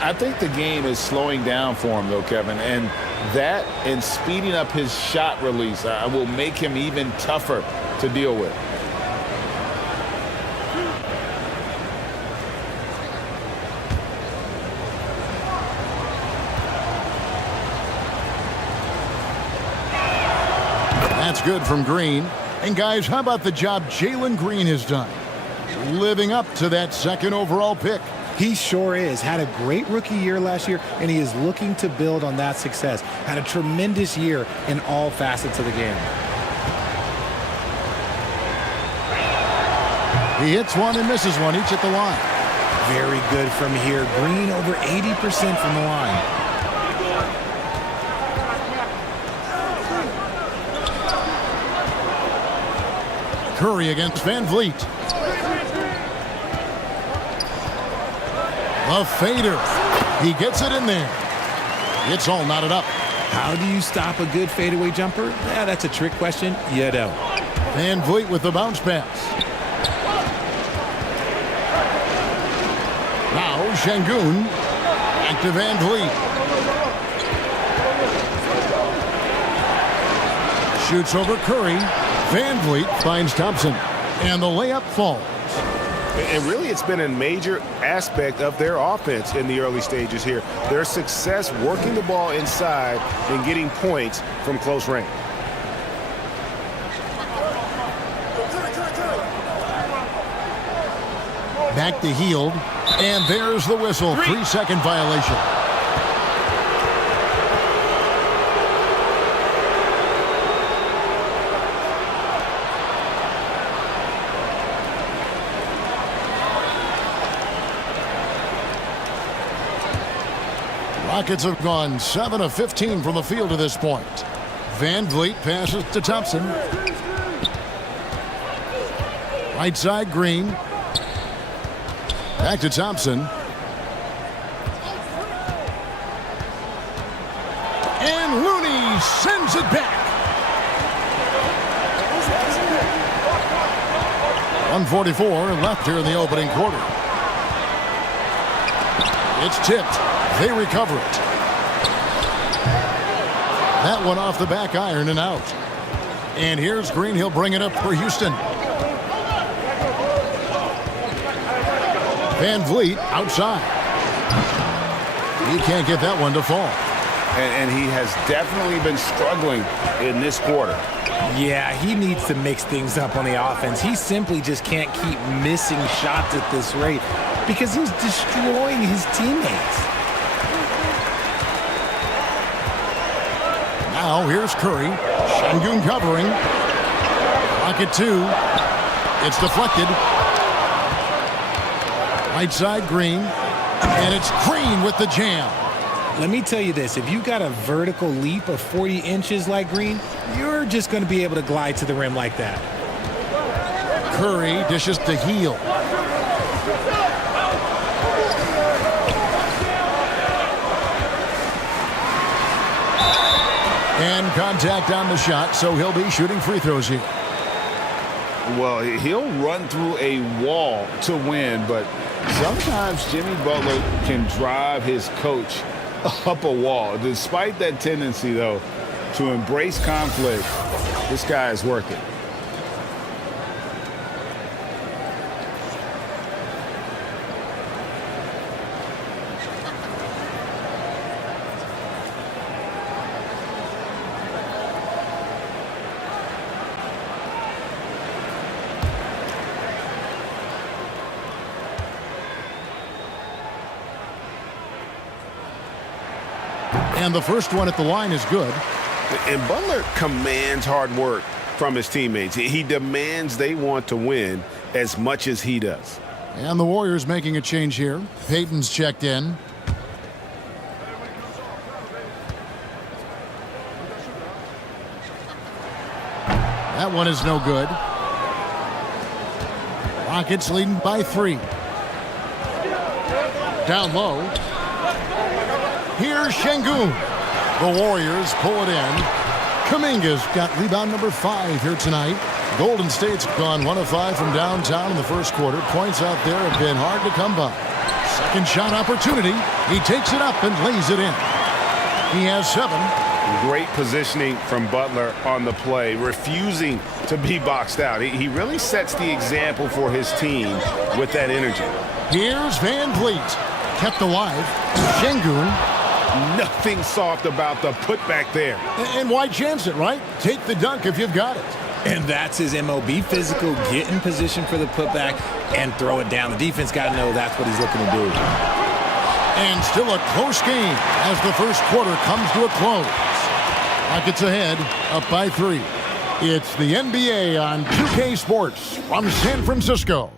I think the game is slowing down for him, though, Kevin. And that and speeding up his shot release will make him even tougher to deal with. That's good from Green. And guys, how about the job Jalen Green has done? Living up to that second overall pick. He sure is. Had a great rookie year last year, and he is looking to build on that success. Had a tremendous year in all facets of the game. He hits one and misses one, each at the line. Very good from here. Green over 80% from the line. Curry against Van Vliet. The fader. He gets it in there. It's all knotted up. How do you stop a good fadeaway jumper? Yeah, that's a trick question. You don't. Van Vliet with the bounce pass. Now Şengün. Back to Van Vliet. Shoots over Curry. Van Vliet finds Thompson. And the layup falls. And really, it's been a major aspect of their offense in the early stages here. Their success working the ball inside and getting points from close range. Back to Hield. And there's the whistle. 3-second violation. Rockets have gone 7 of 15 from the field to this point. Van Vliet passes to Thompson. Right side, Green. Back to Thompson. And Looney sends it back. 1:44 left here in the opening quarter. It's tipped. They recover it. That one off the back iron and out. And here's Green. He'll bring it up for Houston. Van Vliet outside. He can't get that one to fall. And he has definitely been struggling in this quarter. Yeah, he needs to mix things up on the offense. He simply just can't keep missing shots at this rate because he's destroying his teammates. Now here's Curry. Şengün covering. Rocket 2. It's deflected. Right side, Green. And it's Green with the jam. Let me tell you this. If you got a vertical leap of 40 inches like Green, you're just going to be able to glide to the rim like that. Curry dishes to Hield. And contact on the shot, so he'll be shooting free throws here. Well, he'll run through a wall to win, but sometimes Jimmy Butler can drive his coach up a wall. Despite that tendency, though, to embrace conflict, this guy is working. And the first one at the line is good. And Butler commands hard work from his teammates. He demands they want to win as much as he does. And the Warriors making a change here. Payton's checked in. That one is no good. Rockets leading by 3. Down low. Here's Şengün. The Warriors pull it in. Kuminga's got rebound number 5 here tonight. Golden State's gone 1 of 5 from downtown in the first quarter. Points out there have been hard to come by. Second shot opportunity. He takes it up and lays it in. He has 7. Great positioning from Butler on the play, refusing to be boxed out. He really sets the example for his team with that energy. Here's Van Vliet. Kept alive. Şengün. Nothing soft about the putback there. And why chance it, right? Take the dunk if you've got it. And that's his MOB physical, get in position for the putback and throw it down. The defense got to know that's what he's looking to do. And still a close game as the first quarter comes to a close. Rockets ahead, up by 3. It's the NBA on 2K Sports from San Francisco.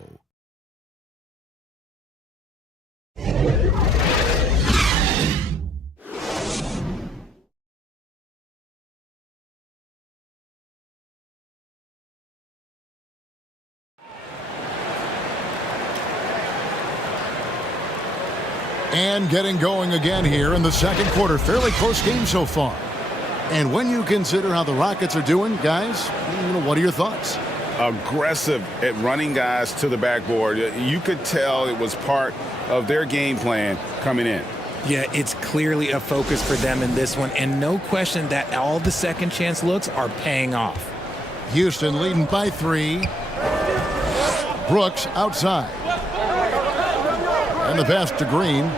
And getting going again here in the second quarter. Fairly close game so far. And when you consider how the Rockets are doing, guys, what are your thoughts? Aggressive at running guys to the backboard. You could tell it was part of their game plan coming in. Yeah, it's clearly a focus for them in this one. And no question that all the second chance looks are paying off. Houston leading by 3. Brooks outside. And the pass to Green.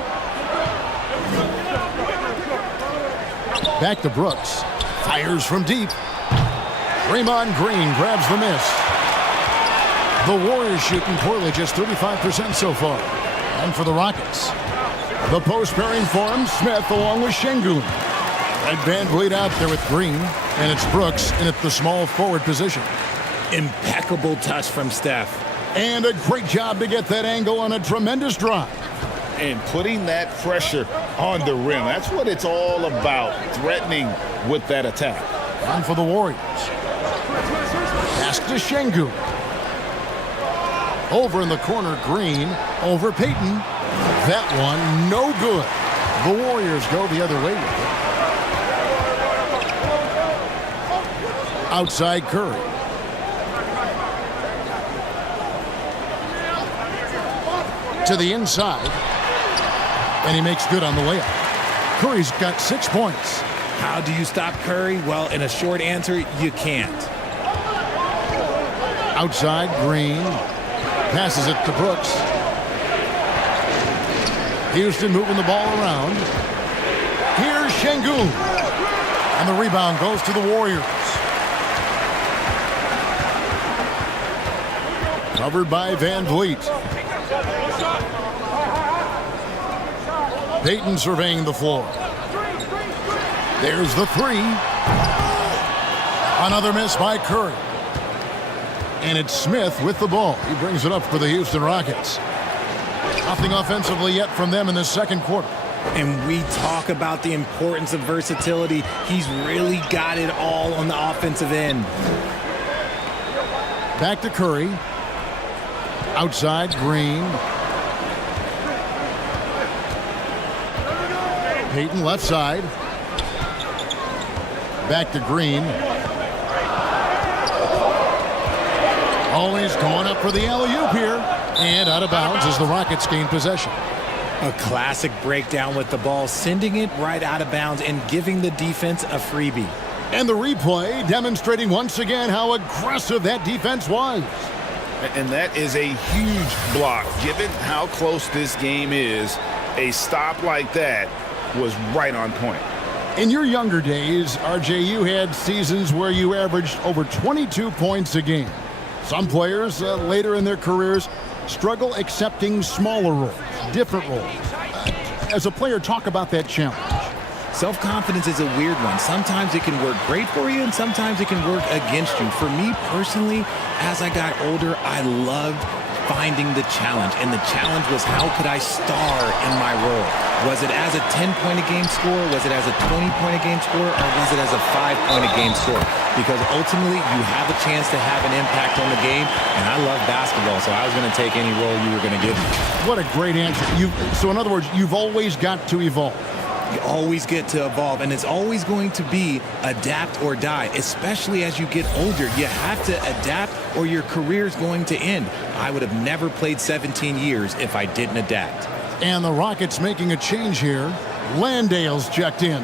Back to Brooks. Fires from deep. Draymond Green grabs the miss. The Warriors shooting poorly, just 35% so far. And for the Rockets, the post pairing for him, Smith along with Şengün. And Van Vliet out there with Green. And it's Brooks in at the small forward position. Impeccable touch from Steph. And a great job to get that angle on a tremendous drive. And putting that pressure on the rim. That's what it's all about, threatening with that attack. And for the Warriors. Pass to Şengün. Over in the corner, Green. Over Payton. That one, no good. The Warriors go the other way with it. Outside Curry. To the inside. And he makes good on the layup. Curry's got 6 points. How do you stop Curry? Well, in a short answer, you can't. Outside, Green. Passes it to Brooks. Houston moving the ball around. Here's Şengün. And the rebound goes to the Warriors. Covered by Van Vliet. Payton surveying the floor. There's the 3. Another miss by Curry. And it's Smith with the ball. He brings it up for the Houston Rockets. Nothing offensively yet from them in the second quarter. And we talk about the importance of versatility. He's really got it all on the offensive end. Back to Curry. Outside, Green. Payton left side. Back to Green. Always going up for the alley-oop here. And out of bounds as the Rockets gain possession. A classic breakdown with the ball, sending it right out of bounds and giving the defense a freebie. And the replay demonstrating once again how aggressive that defense was. And that is a huge block. Given how close this game is, a stop like that was right on point. In your younger days, RJ, you had seasons where you averaged over 22 points a game. Some players later in their careers struggle accepting smaller roles, different roles. As a player, talk about that challenge. Self-confidence is a weird one. Sometimes it can work great for you, and sometimes it can work against you. For me personally, as I got older, I loved finding the challenge. And the challenge was, how could I star in my role? Was it as a 10-point-a-game scorer? Was it as a 20-point-a-game scorer? Or was it as a 5-point-a-game scorer? Because ultimately, you have a chance to have an impact on the game. And I love basketball, so I was going to take any role you were going to give me. What a great answer. So in other words, you've always got to evolve. You always get to evolve, and it's always going to be adapt or die, especially as you get older. You have to adapt or your career is going to end. I would have never played 17 years if I didn't adapt. And the Rockets making a change here. Landale's checked in.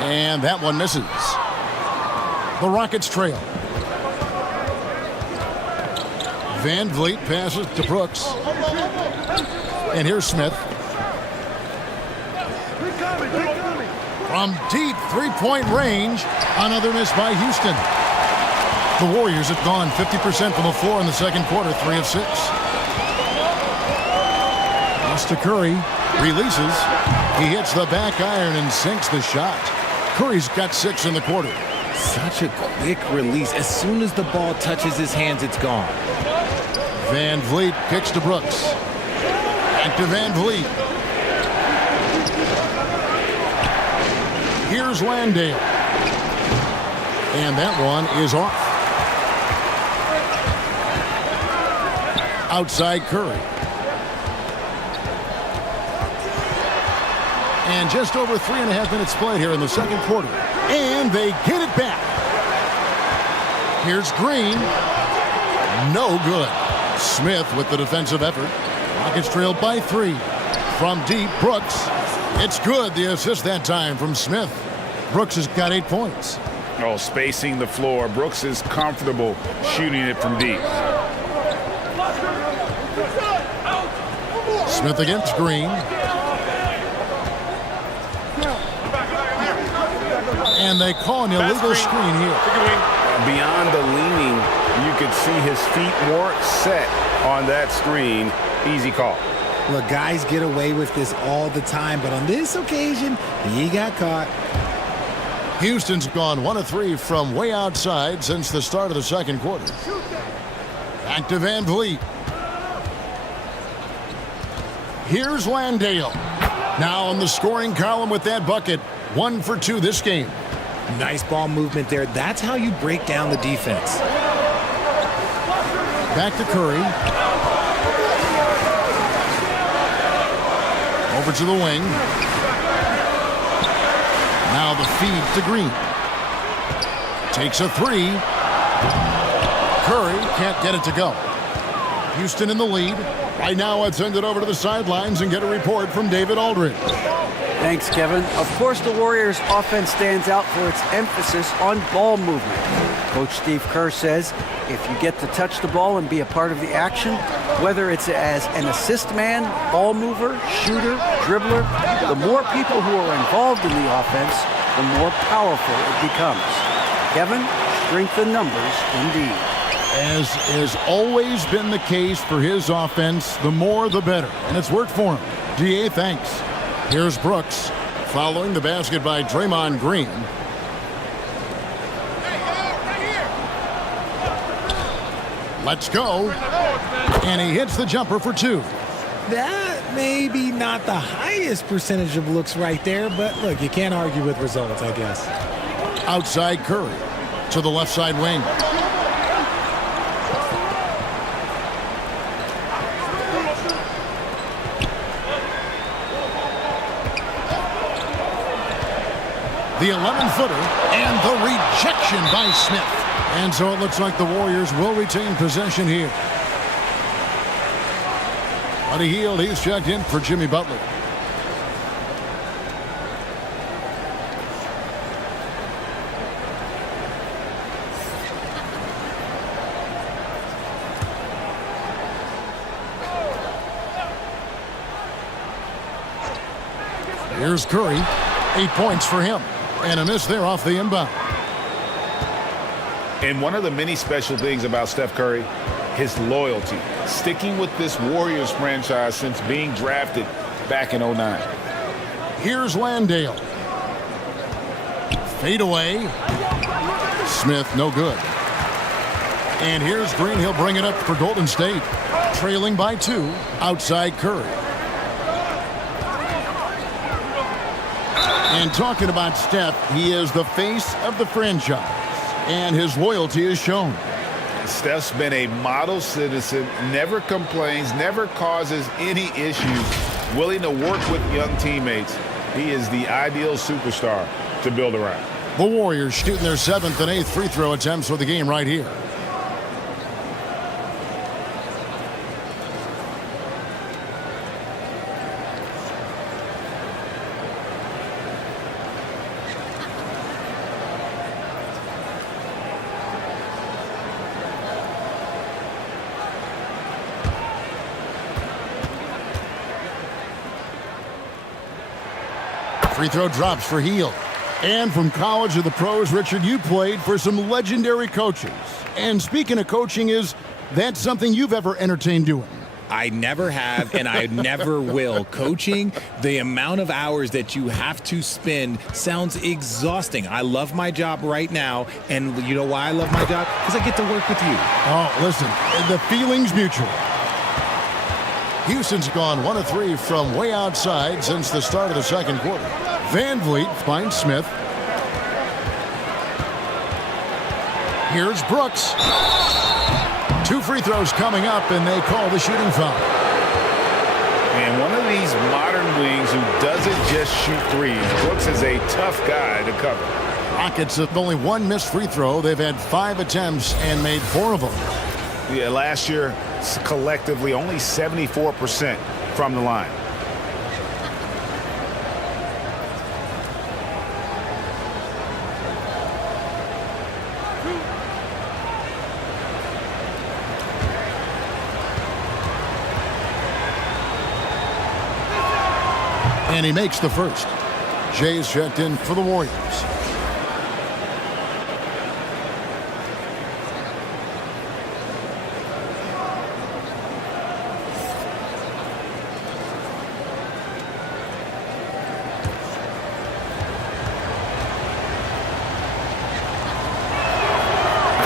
And that one misses. The Rockets trail. Van Vliet passes to Brooks. And here's Smith. From deep three-point range, another miss by Houston. The Warriors have gone 50% from the floor in the second quarter, 3 of 6. Pass to Curry, releases. He hits the back iron and sinks the shot. Curry's got 6 in the quarter. Such a quick release. As soon as the ball touches his hands, it's gone. Van Vliet kicks to Brooks. Back to Van Vliet. Here's Landale. And that one is off. Outside Curry. And just over 3.5 minutes played here in the second quarter. And they get it back. Here's Green. No good. Smith with the defensive effort. Rockets trailed by 3. From deep, Brooks. It's good. The assist that time from Smith. Brooks has got 8 points. Oh, spacing the floor. Brooks is comfortable shooting it from deep. Smith against Green. And they call an illegal screen here. Beyond the leaning, you could see his feet weren't set on that screen. Easy call. Look, guys get away with this all the time, but on this occasion, he got caught. Houston's gone 1 of 3 from way outside since the start of the second quarter. Back to Van Vliet. Here's Landale. Now on the scoring column with that bucket. 1 for 2 this game. Nice ball movement there. That's how you break down the defense. Back to Curry. Over to the wing. Now the feed to Green. Takes a 3. Curry can't get it to go. Houston in the lead. Right now, let's send it over to the sidelines and get a report from David Aldridge. Thanks, Kevin. Of course, the Warriors' offense stands out for its emphasis on ball movement. Coach Steve Kerr says if you get to touch the ball and be a part of the action, whether it's as an assist man, ball mover, shooter, dribbler, the more people who are involved in the offense, the more powerful it becomes. Kevin, strength in numbers indeed. As has always been the case for his offense, the more the better. And it's worked for him. DA, thanks. Here's Brooks, following the basket by Draymond Green. Let's go. And he hits the jumper for 2. That may be not the highest percentage of looks right there, but look, you can't argue with results, I guess. Outside Curry to the left side wing. The 11-footer and the rejection by Smith. And so it looks like the Warriors will retain possession here. Buddy Hield, he's checked in for Jimmy Butler. Here's Curry. 8 points for him. And a miss there off the inbound. And one of the many special things about Steph Curry, his loyalty, sticking with this Warriors franchise since being drafted back in '09. Here's Landale. Fade away. Smith, no good. And here's Green. He'll bring it up for Golden State. Trailing by 2, outside Curry. And talking about Steph, he is the face of the franchise. And his loyalty is shown. Steph's been a model citizen, never complains, never causes any issues, willing to work with young teammates. He is the ideal superstar to build around. The Warriors shooting their 7th and 8th free throw attempts for the game right here. Free throw drops for Hield. And from college to the pros, Richard, you played for some legendary coaches. And speaking of coaching, is that something you've ever entertained doing? I never have, and I never will. Coaching, the amount of hours that you have to spend sounds exhausting. I love my job right now, and you know why I love my job? Because I get to work with you. Oh, listen, the feeling's mutual. Houston's gone 1 of 3 from way outside since the start of the second quarter. Van Vliet finds Smith. Here's Brooks. 2 free throws coming up, and they call the shooting foul. And one of these modern wings who doesn't just shoot threes. Brooks is a tough guy to cover. Rockets have only 1 missed free throw. They've had 5 attempts and made 4 of them. Yeah, last year, collectively, only 74% from the line. And he makes the first. Jay's checked in for the Warriors.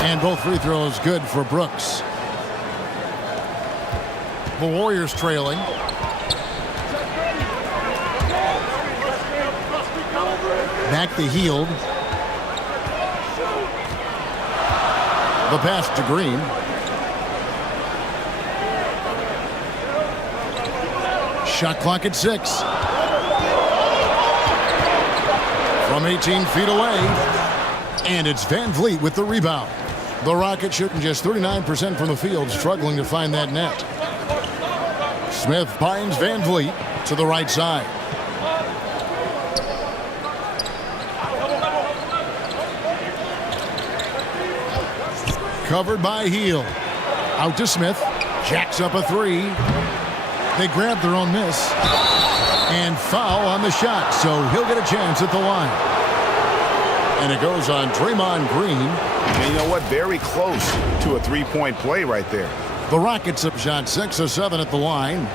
And both free throws good for Brooks. The Warriors trailing. Back to Hield. The pass to Green. Shot clock at 6. From 18 feet away. And it's Van Vliet with the rebound. The Rockets shooting just 39% from the field, struggling to find that net. Smith finds Van Vliet to the right side. Covered by Hield. Out to Smith. Jacks up a 3. They grab their own miss. And foul on the shot, so he'll get a chance at the line. And it goes on Draymond Green. And you know what? Very close to a three-point play right there. The Rockets have shot 6 of 7 at the line.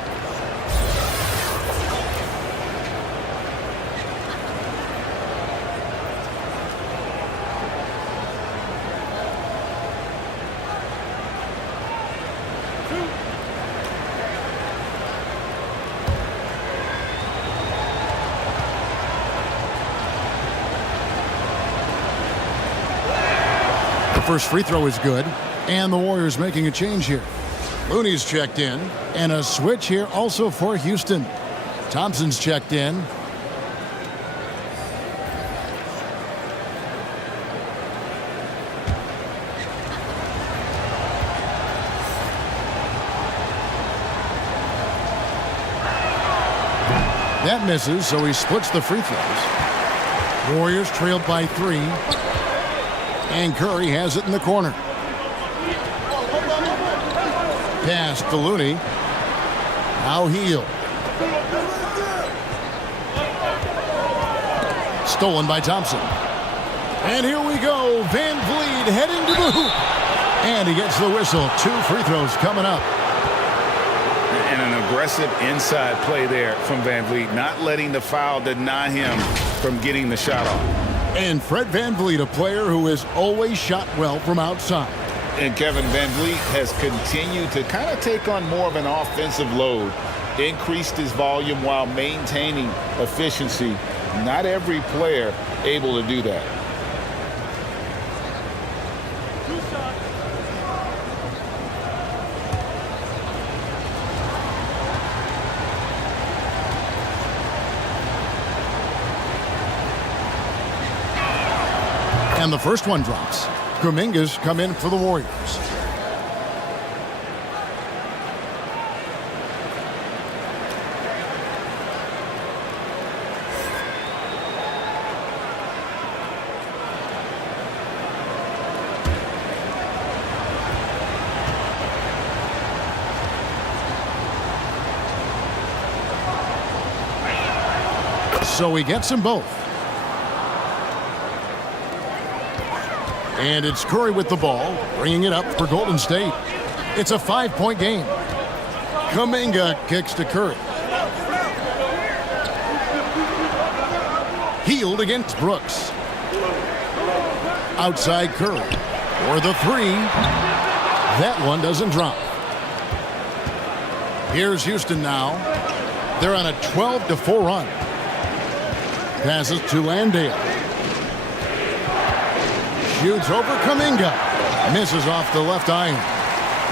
First free throw is good, and the Warriors making a change here. Looney's checked in, and a switch here also for Houston. Thompson's checked in. That misses, so he splits the free throws. Warriors trailed by 3. And Curry has it in the corner. Pass to Looney. Now Hield. Stolen by Thompson. And here we go. Van Vliet heading to the hoop. And he gets the whistle. 2 free throws coming up. And an aggressive inside play there from Van Vliet, not letting the foul deny him from getting the shot off. And Fred Van Vliet, a player who has always shot well from outside. And Kevin, Van Vliet has continued to kind of take on more of an offensive load, increased his volume while maintaining efficiency. Not every player able to do that. And the first one drops. Kuminga's come in for the Warriors. So he gets them both. And it's Curry with the ball, bringing it up for Golden State. It's a 5-point game. Kuminga kicks to Curry. Healed against Brooks. Outside Curry. For the 3. That one doesn't drop. Here's Houston now. They're on a 12-4 run. Passes to Landale. Shoots over Kuminga. Misses off the left iron.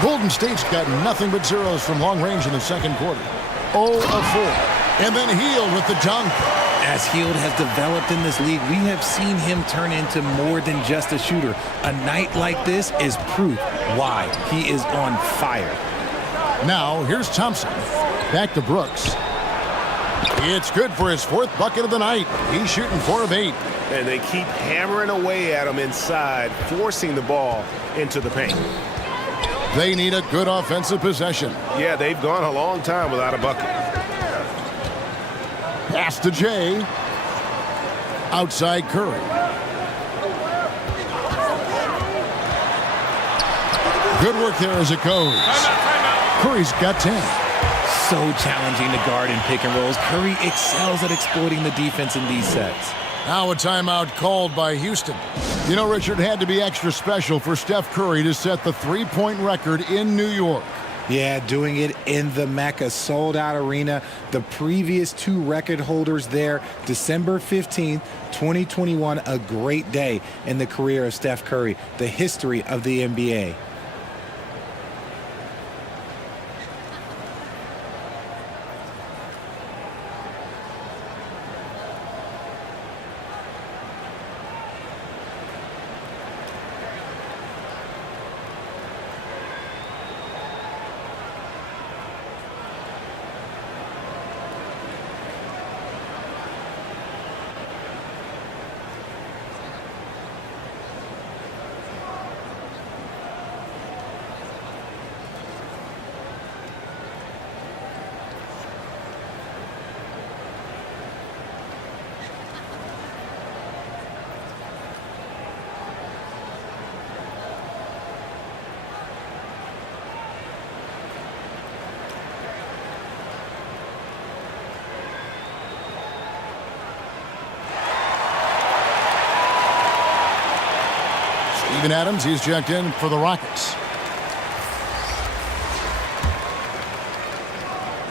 Golden State's got nothing but zeros from long range in the second quarter. 0 of 4. And then Hield with the dunk. As Hield has developed in this league, we have seen him turn into more than just a shooter. A night like this is proof why he is on fire. Now here's Thompson. Back to Brooks. It's good for his 4th bucket of the night. He's shooting 4 of 8. And they keep hammering away at him inside, forcing the ball into the paint. They need a good offensive possession. Yeah, they've gone a long time without a bucket. Pass to Jay. Outside Curry. Good work there as it goes. Curry's got 10. So challenging to guard in pick and rolls. Curry excels at exploiting the defense in these sets. Now a timeout called by Houston. You know, Richard, had to be extra special for Steph Curry to set the 3-point record in New York. Yeah, doing it in the Mecca sold-out arena. The previous 2 record holders there, December 15th, 2021, a great day in the career of Steph Curry, the history of the NBA. Steven Adams, he's checked in for the Rockets.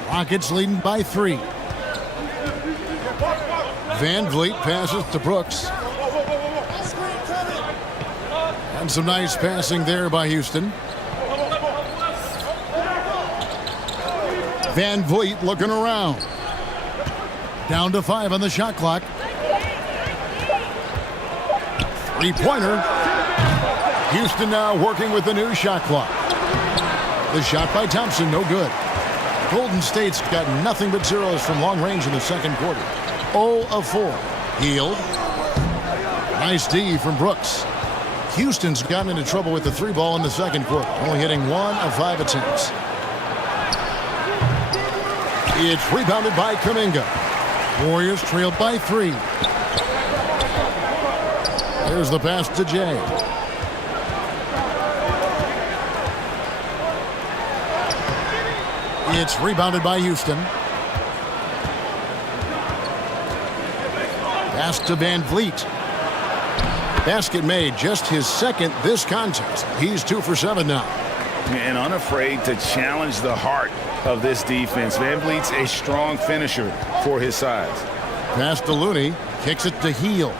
Rockets leading by 3. Van Vliet passes to Brooks. And some nice passing there by Houston. Van Vliet looking around. Down to 5 on the shot clock. 3-pointer. Houston now working with the new shot clock. The shot by Thompson, no good. Golden State's got nothing but zeros from long range in the second quarter. 0 of 4. Hield. Nice D from Brooks. Houston's gotten into trouble with the 3-ball in the second quarter, only hitting 1 of 5 attempts. It's rebounded by Kuminga. Warriors trailed by 3. Here's the pass to Jay. It's rebounded by Houston. Pass to Van Vliet. Basket made, just his second this contest. He's 2 for 7 now. And unafraid to challenge the heart of this defense. Van Vliet's a strong finisher for his size. Pass to Looney, kicks it to Heel.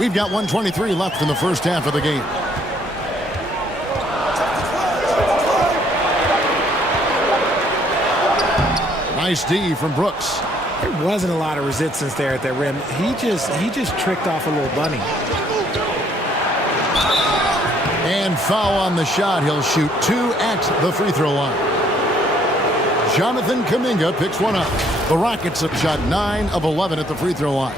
We've got 1:23 left in the first half of the game. Nice D from Brooks. There wasn't a lot of resistance there at that rim. He just tricked off a little bunny. And foul on the shot. He'll shoot 2 at the free throw line. Jonathan Kuminga picks one up. The Rockets have shot 9 of 11 at the free throw line.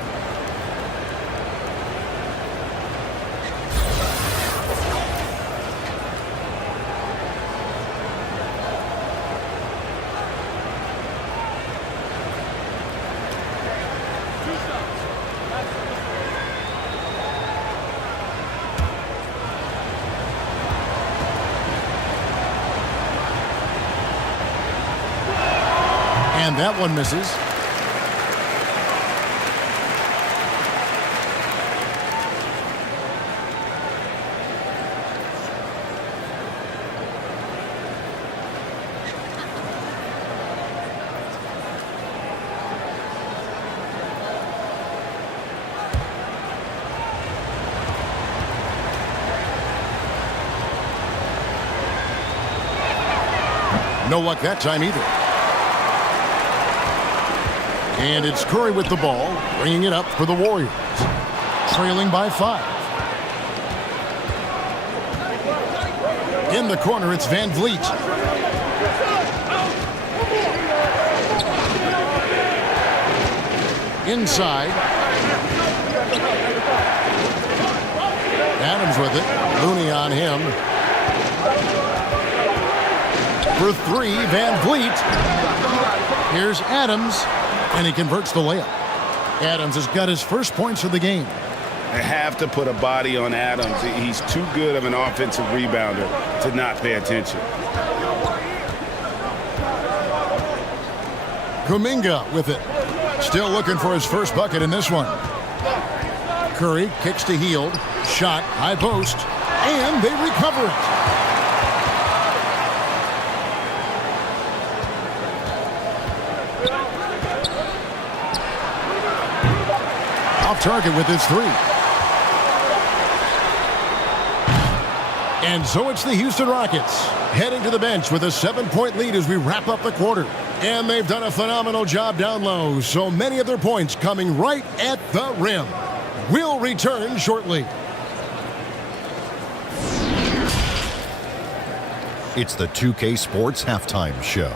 And that one misses. No luck that time either. And it's Curry with the ball, bringing it up for the Warriors. Trailing by 5. In the corner, it's Van Vliet. Inside. Adams with it. Looney on him. For 3, Van Vliet. Here's Adams. And he converts the layup. Adams has got his first points of the game. They have to put a body on Adams. He's too good of an offensive rebounder to not pay attention. Kuminga with it. Still looking for his first bucket in this one. Curry kicks to Hield. Shot, high post. And they recover it. Target with his 3. And so it's the Houston Rockets heading to the bench with a 7-point lead as we wrap up the quarter. And they've done a phenomenal job down low. So many of their points coming right at the rim. We'll return shortly. It's the 2K Sports Halftime Show.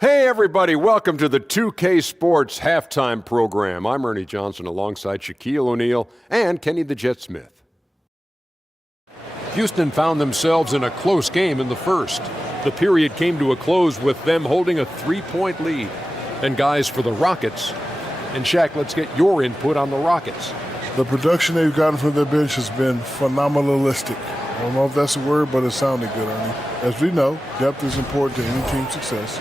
Hey, everybody. Welcome to the 2K Sports Halftime Program. I'm Ernie Johnson alongside Shaquille O'Neal and Kenny the Jet Smith. Houston found themselves in a close game in the first. The period came to a close with them holding a 3-point lead. And guys, for the Rockets, and Shaq, let's get your input on the Rockets. The production they've gotten from their bench has been phenomenalistic. I don't know if that's a word, but it sounded good, Ernie. As we know, depth is important to any team's success.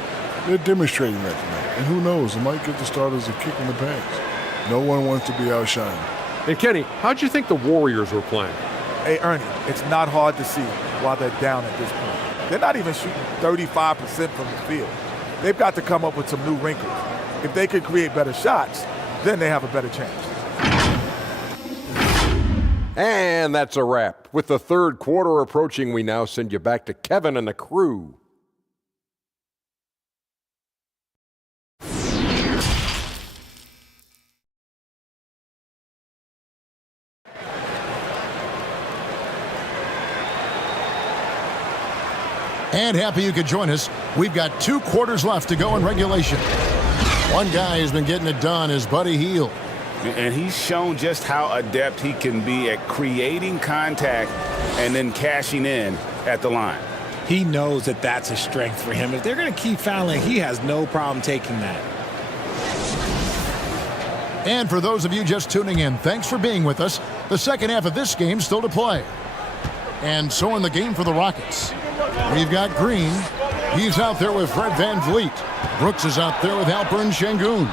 They're demonstrating that tonight. And who knows, it might get the starters a kick in the pants. No one wants to be outshined. And Kenny, how'd you think the Warriors were playing? Hey, Ernie, it's not hard to see while they're down at this point. They're not even shooting 35% from the field. They've got to come up with some new wrinkles. If they can create better shots, then they have a better chance. And that's a wrap. With the third quarter approaching, we now send you back to Kevin and the crew. And happy you could join us. We've got 2 quarters left to go in regulation. One guy who's been getting it done is Buddy Hield. And he's shown just how adept he can be at creating contact and then cashing in at the line. He knows that that's a strength for him. If they're going to keep fouling, he has no problem taking that. And for those of you just tuning in, thanks for being with us. The second half of this game still to play. And so in the game for the Rockets, we've got Green. He's out there with Fred VanVleet. Brooks is out there with Alperen Sengun.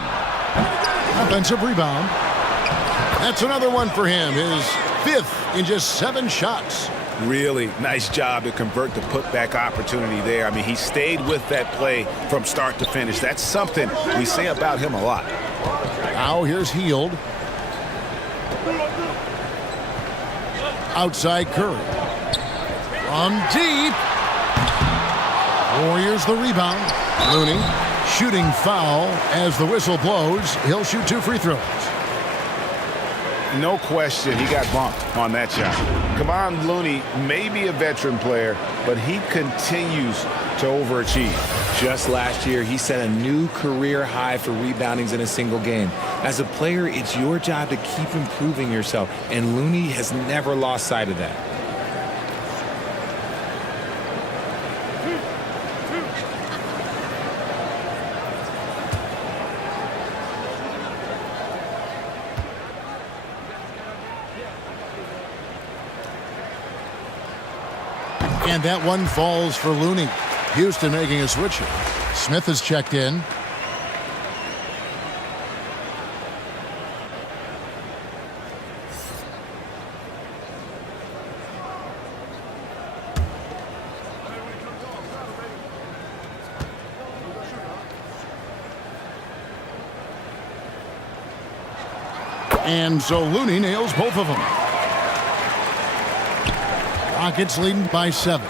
Offensive rebound. That's another one for him. His 5th in just 7 shots. Really nice job to convert the putback opportunity there. I mean, he stayed with that play from start to finish. That's something we say about him a lot. Now here's Hield. Outside Curry. From deep. Warriors the rebound. Looney shooting foul as the whistle blows. He'll shoot 2 free throws. No question, he got bumped on that shot. Kevon Looney may be a veteran player, but he continues to overachieve. Just last year, he set a new career high for reboundings in a single game. As a player, it's your job to keep improving yourself, and Looney has never lost sight of that. And that one falls for Looney. Houston making a switch here. Smith has checked in. And so Looney nails both of them. Rockets leading by 7.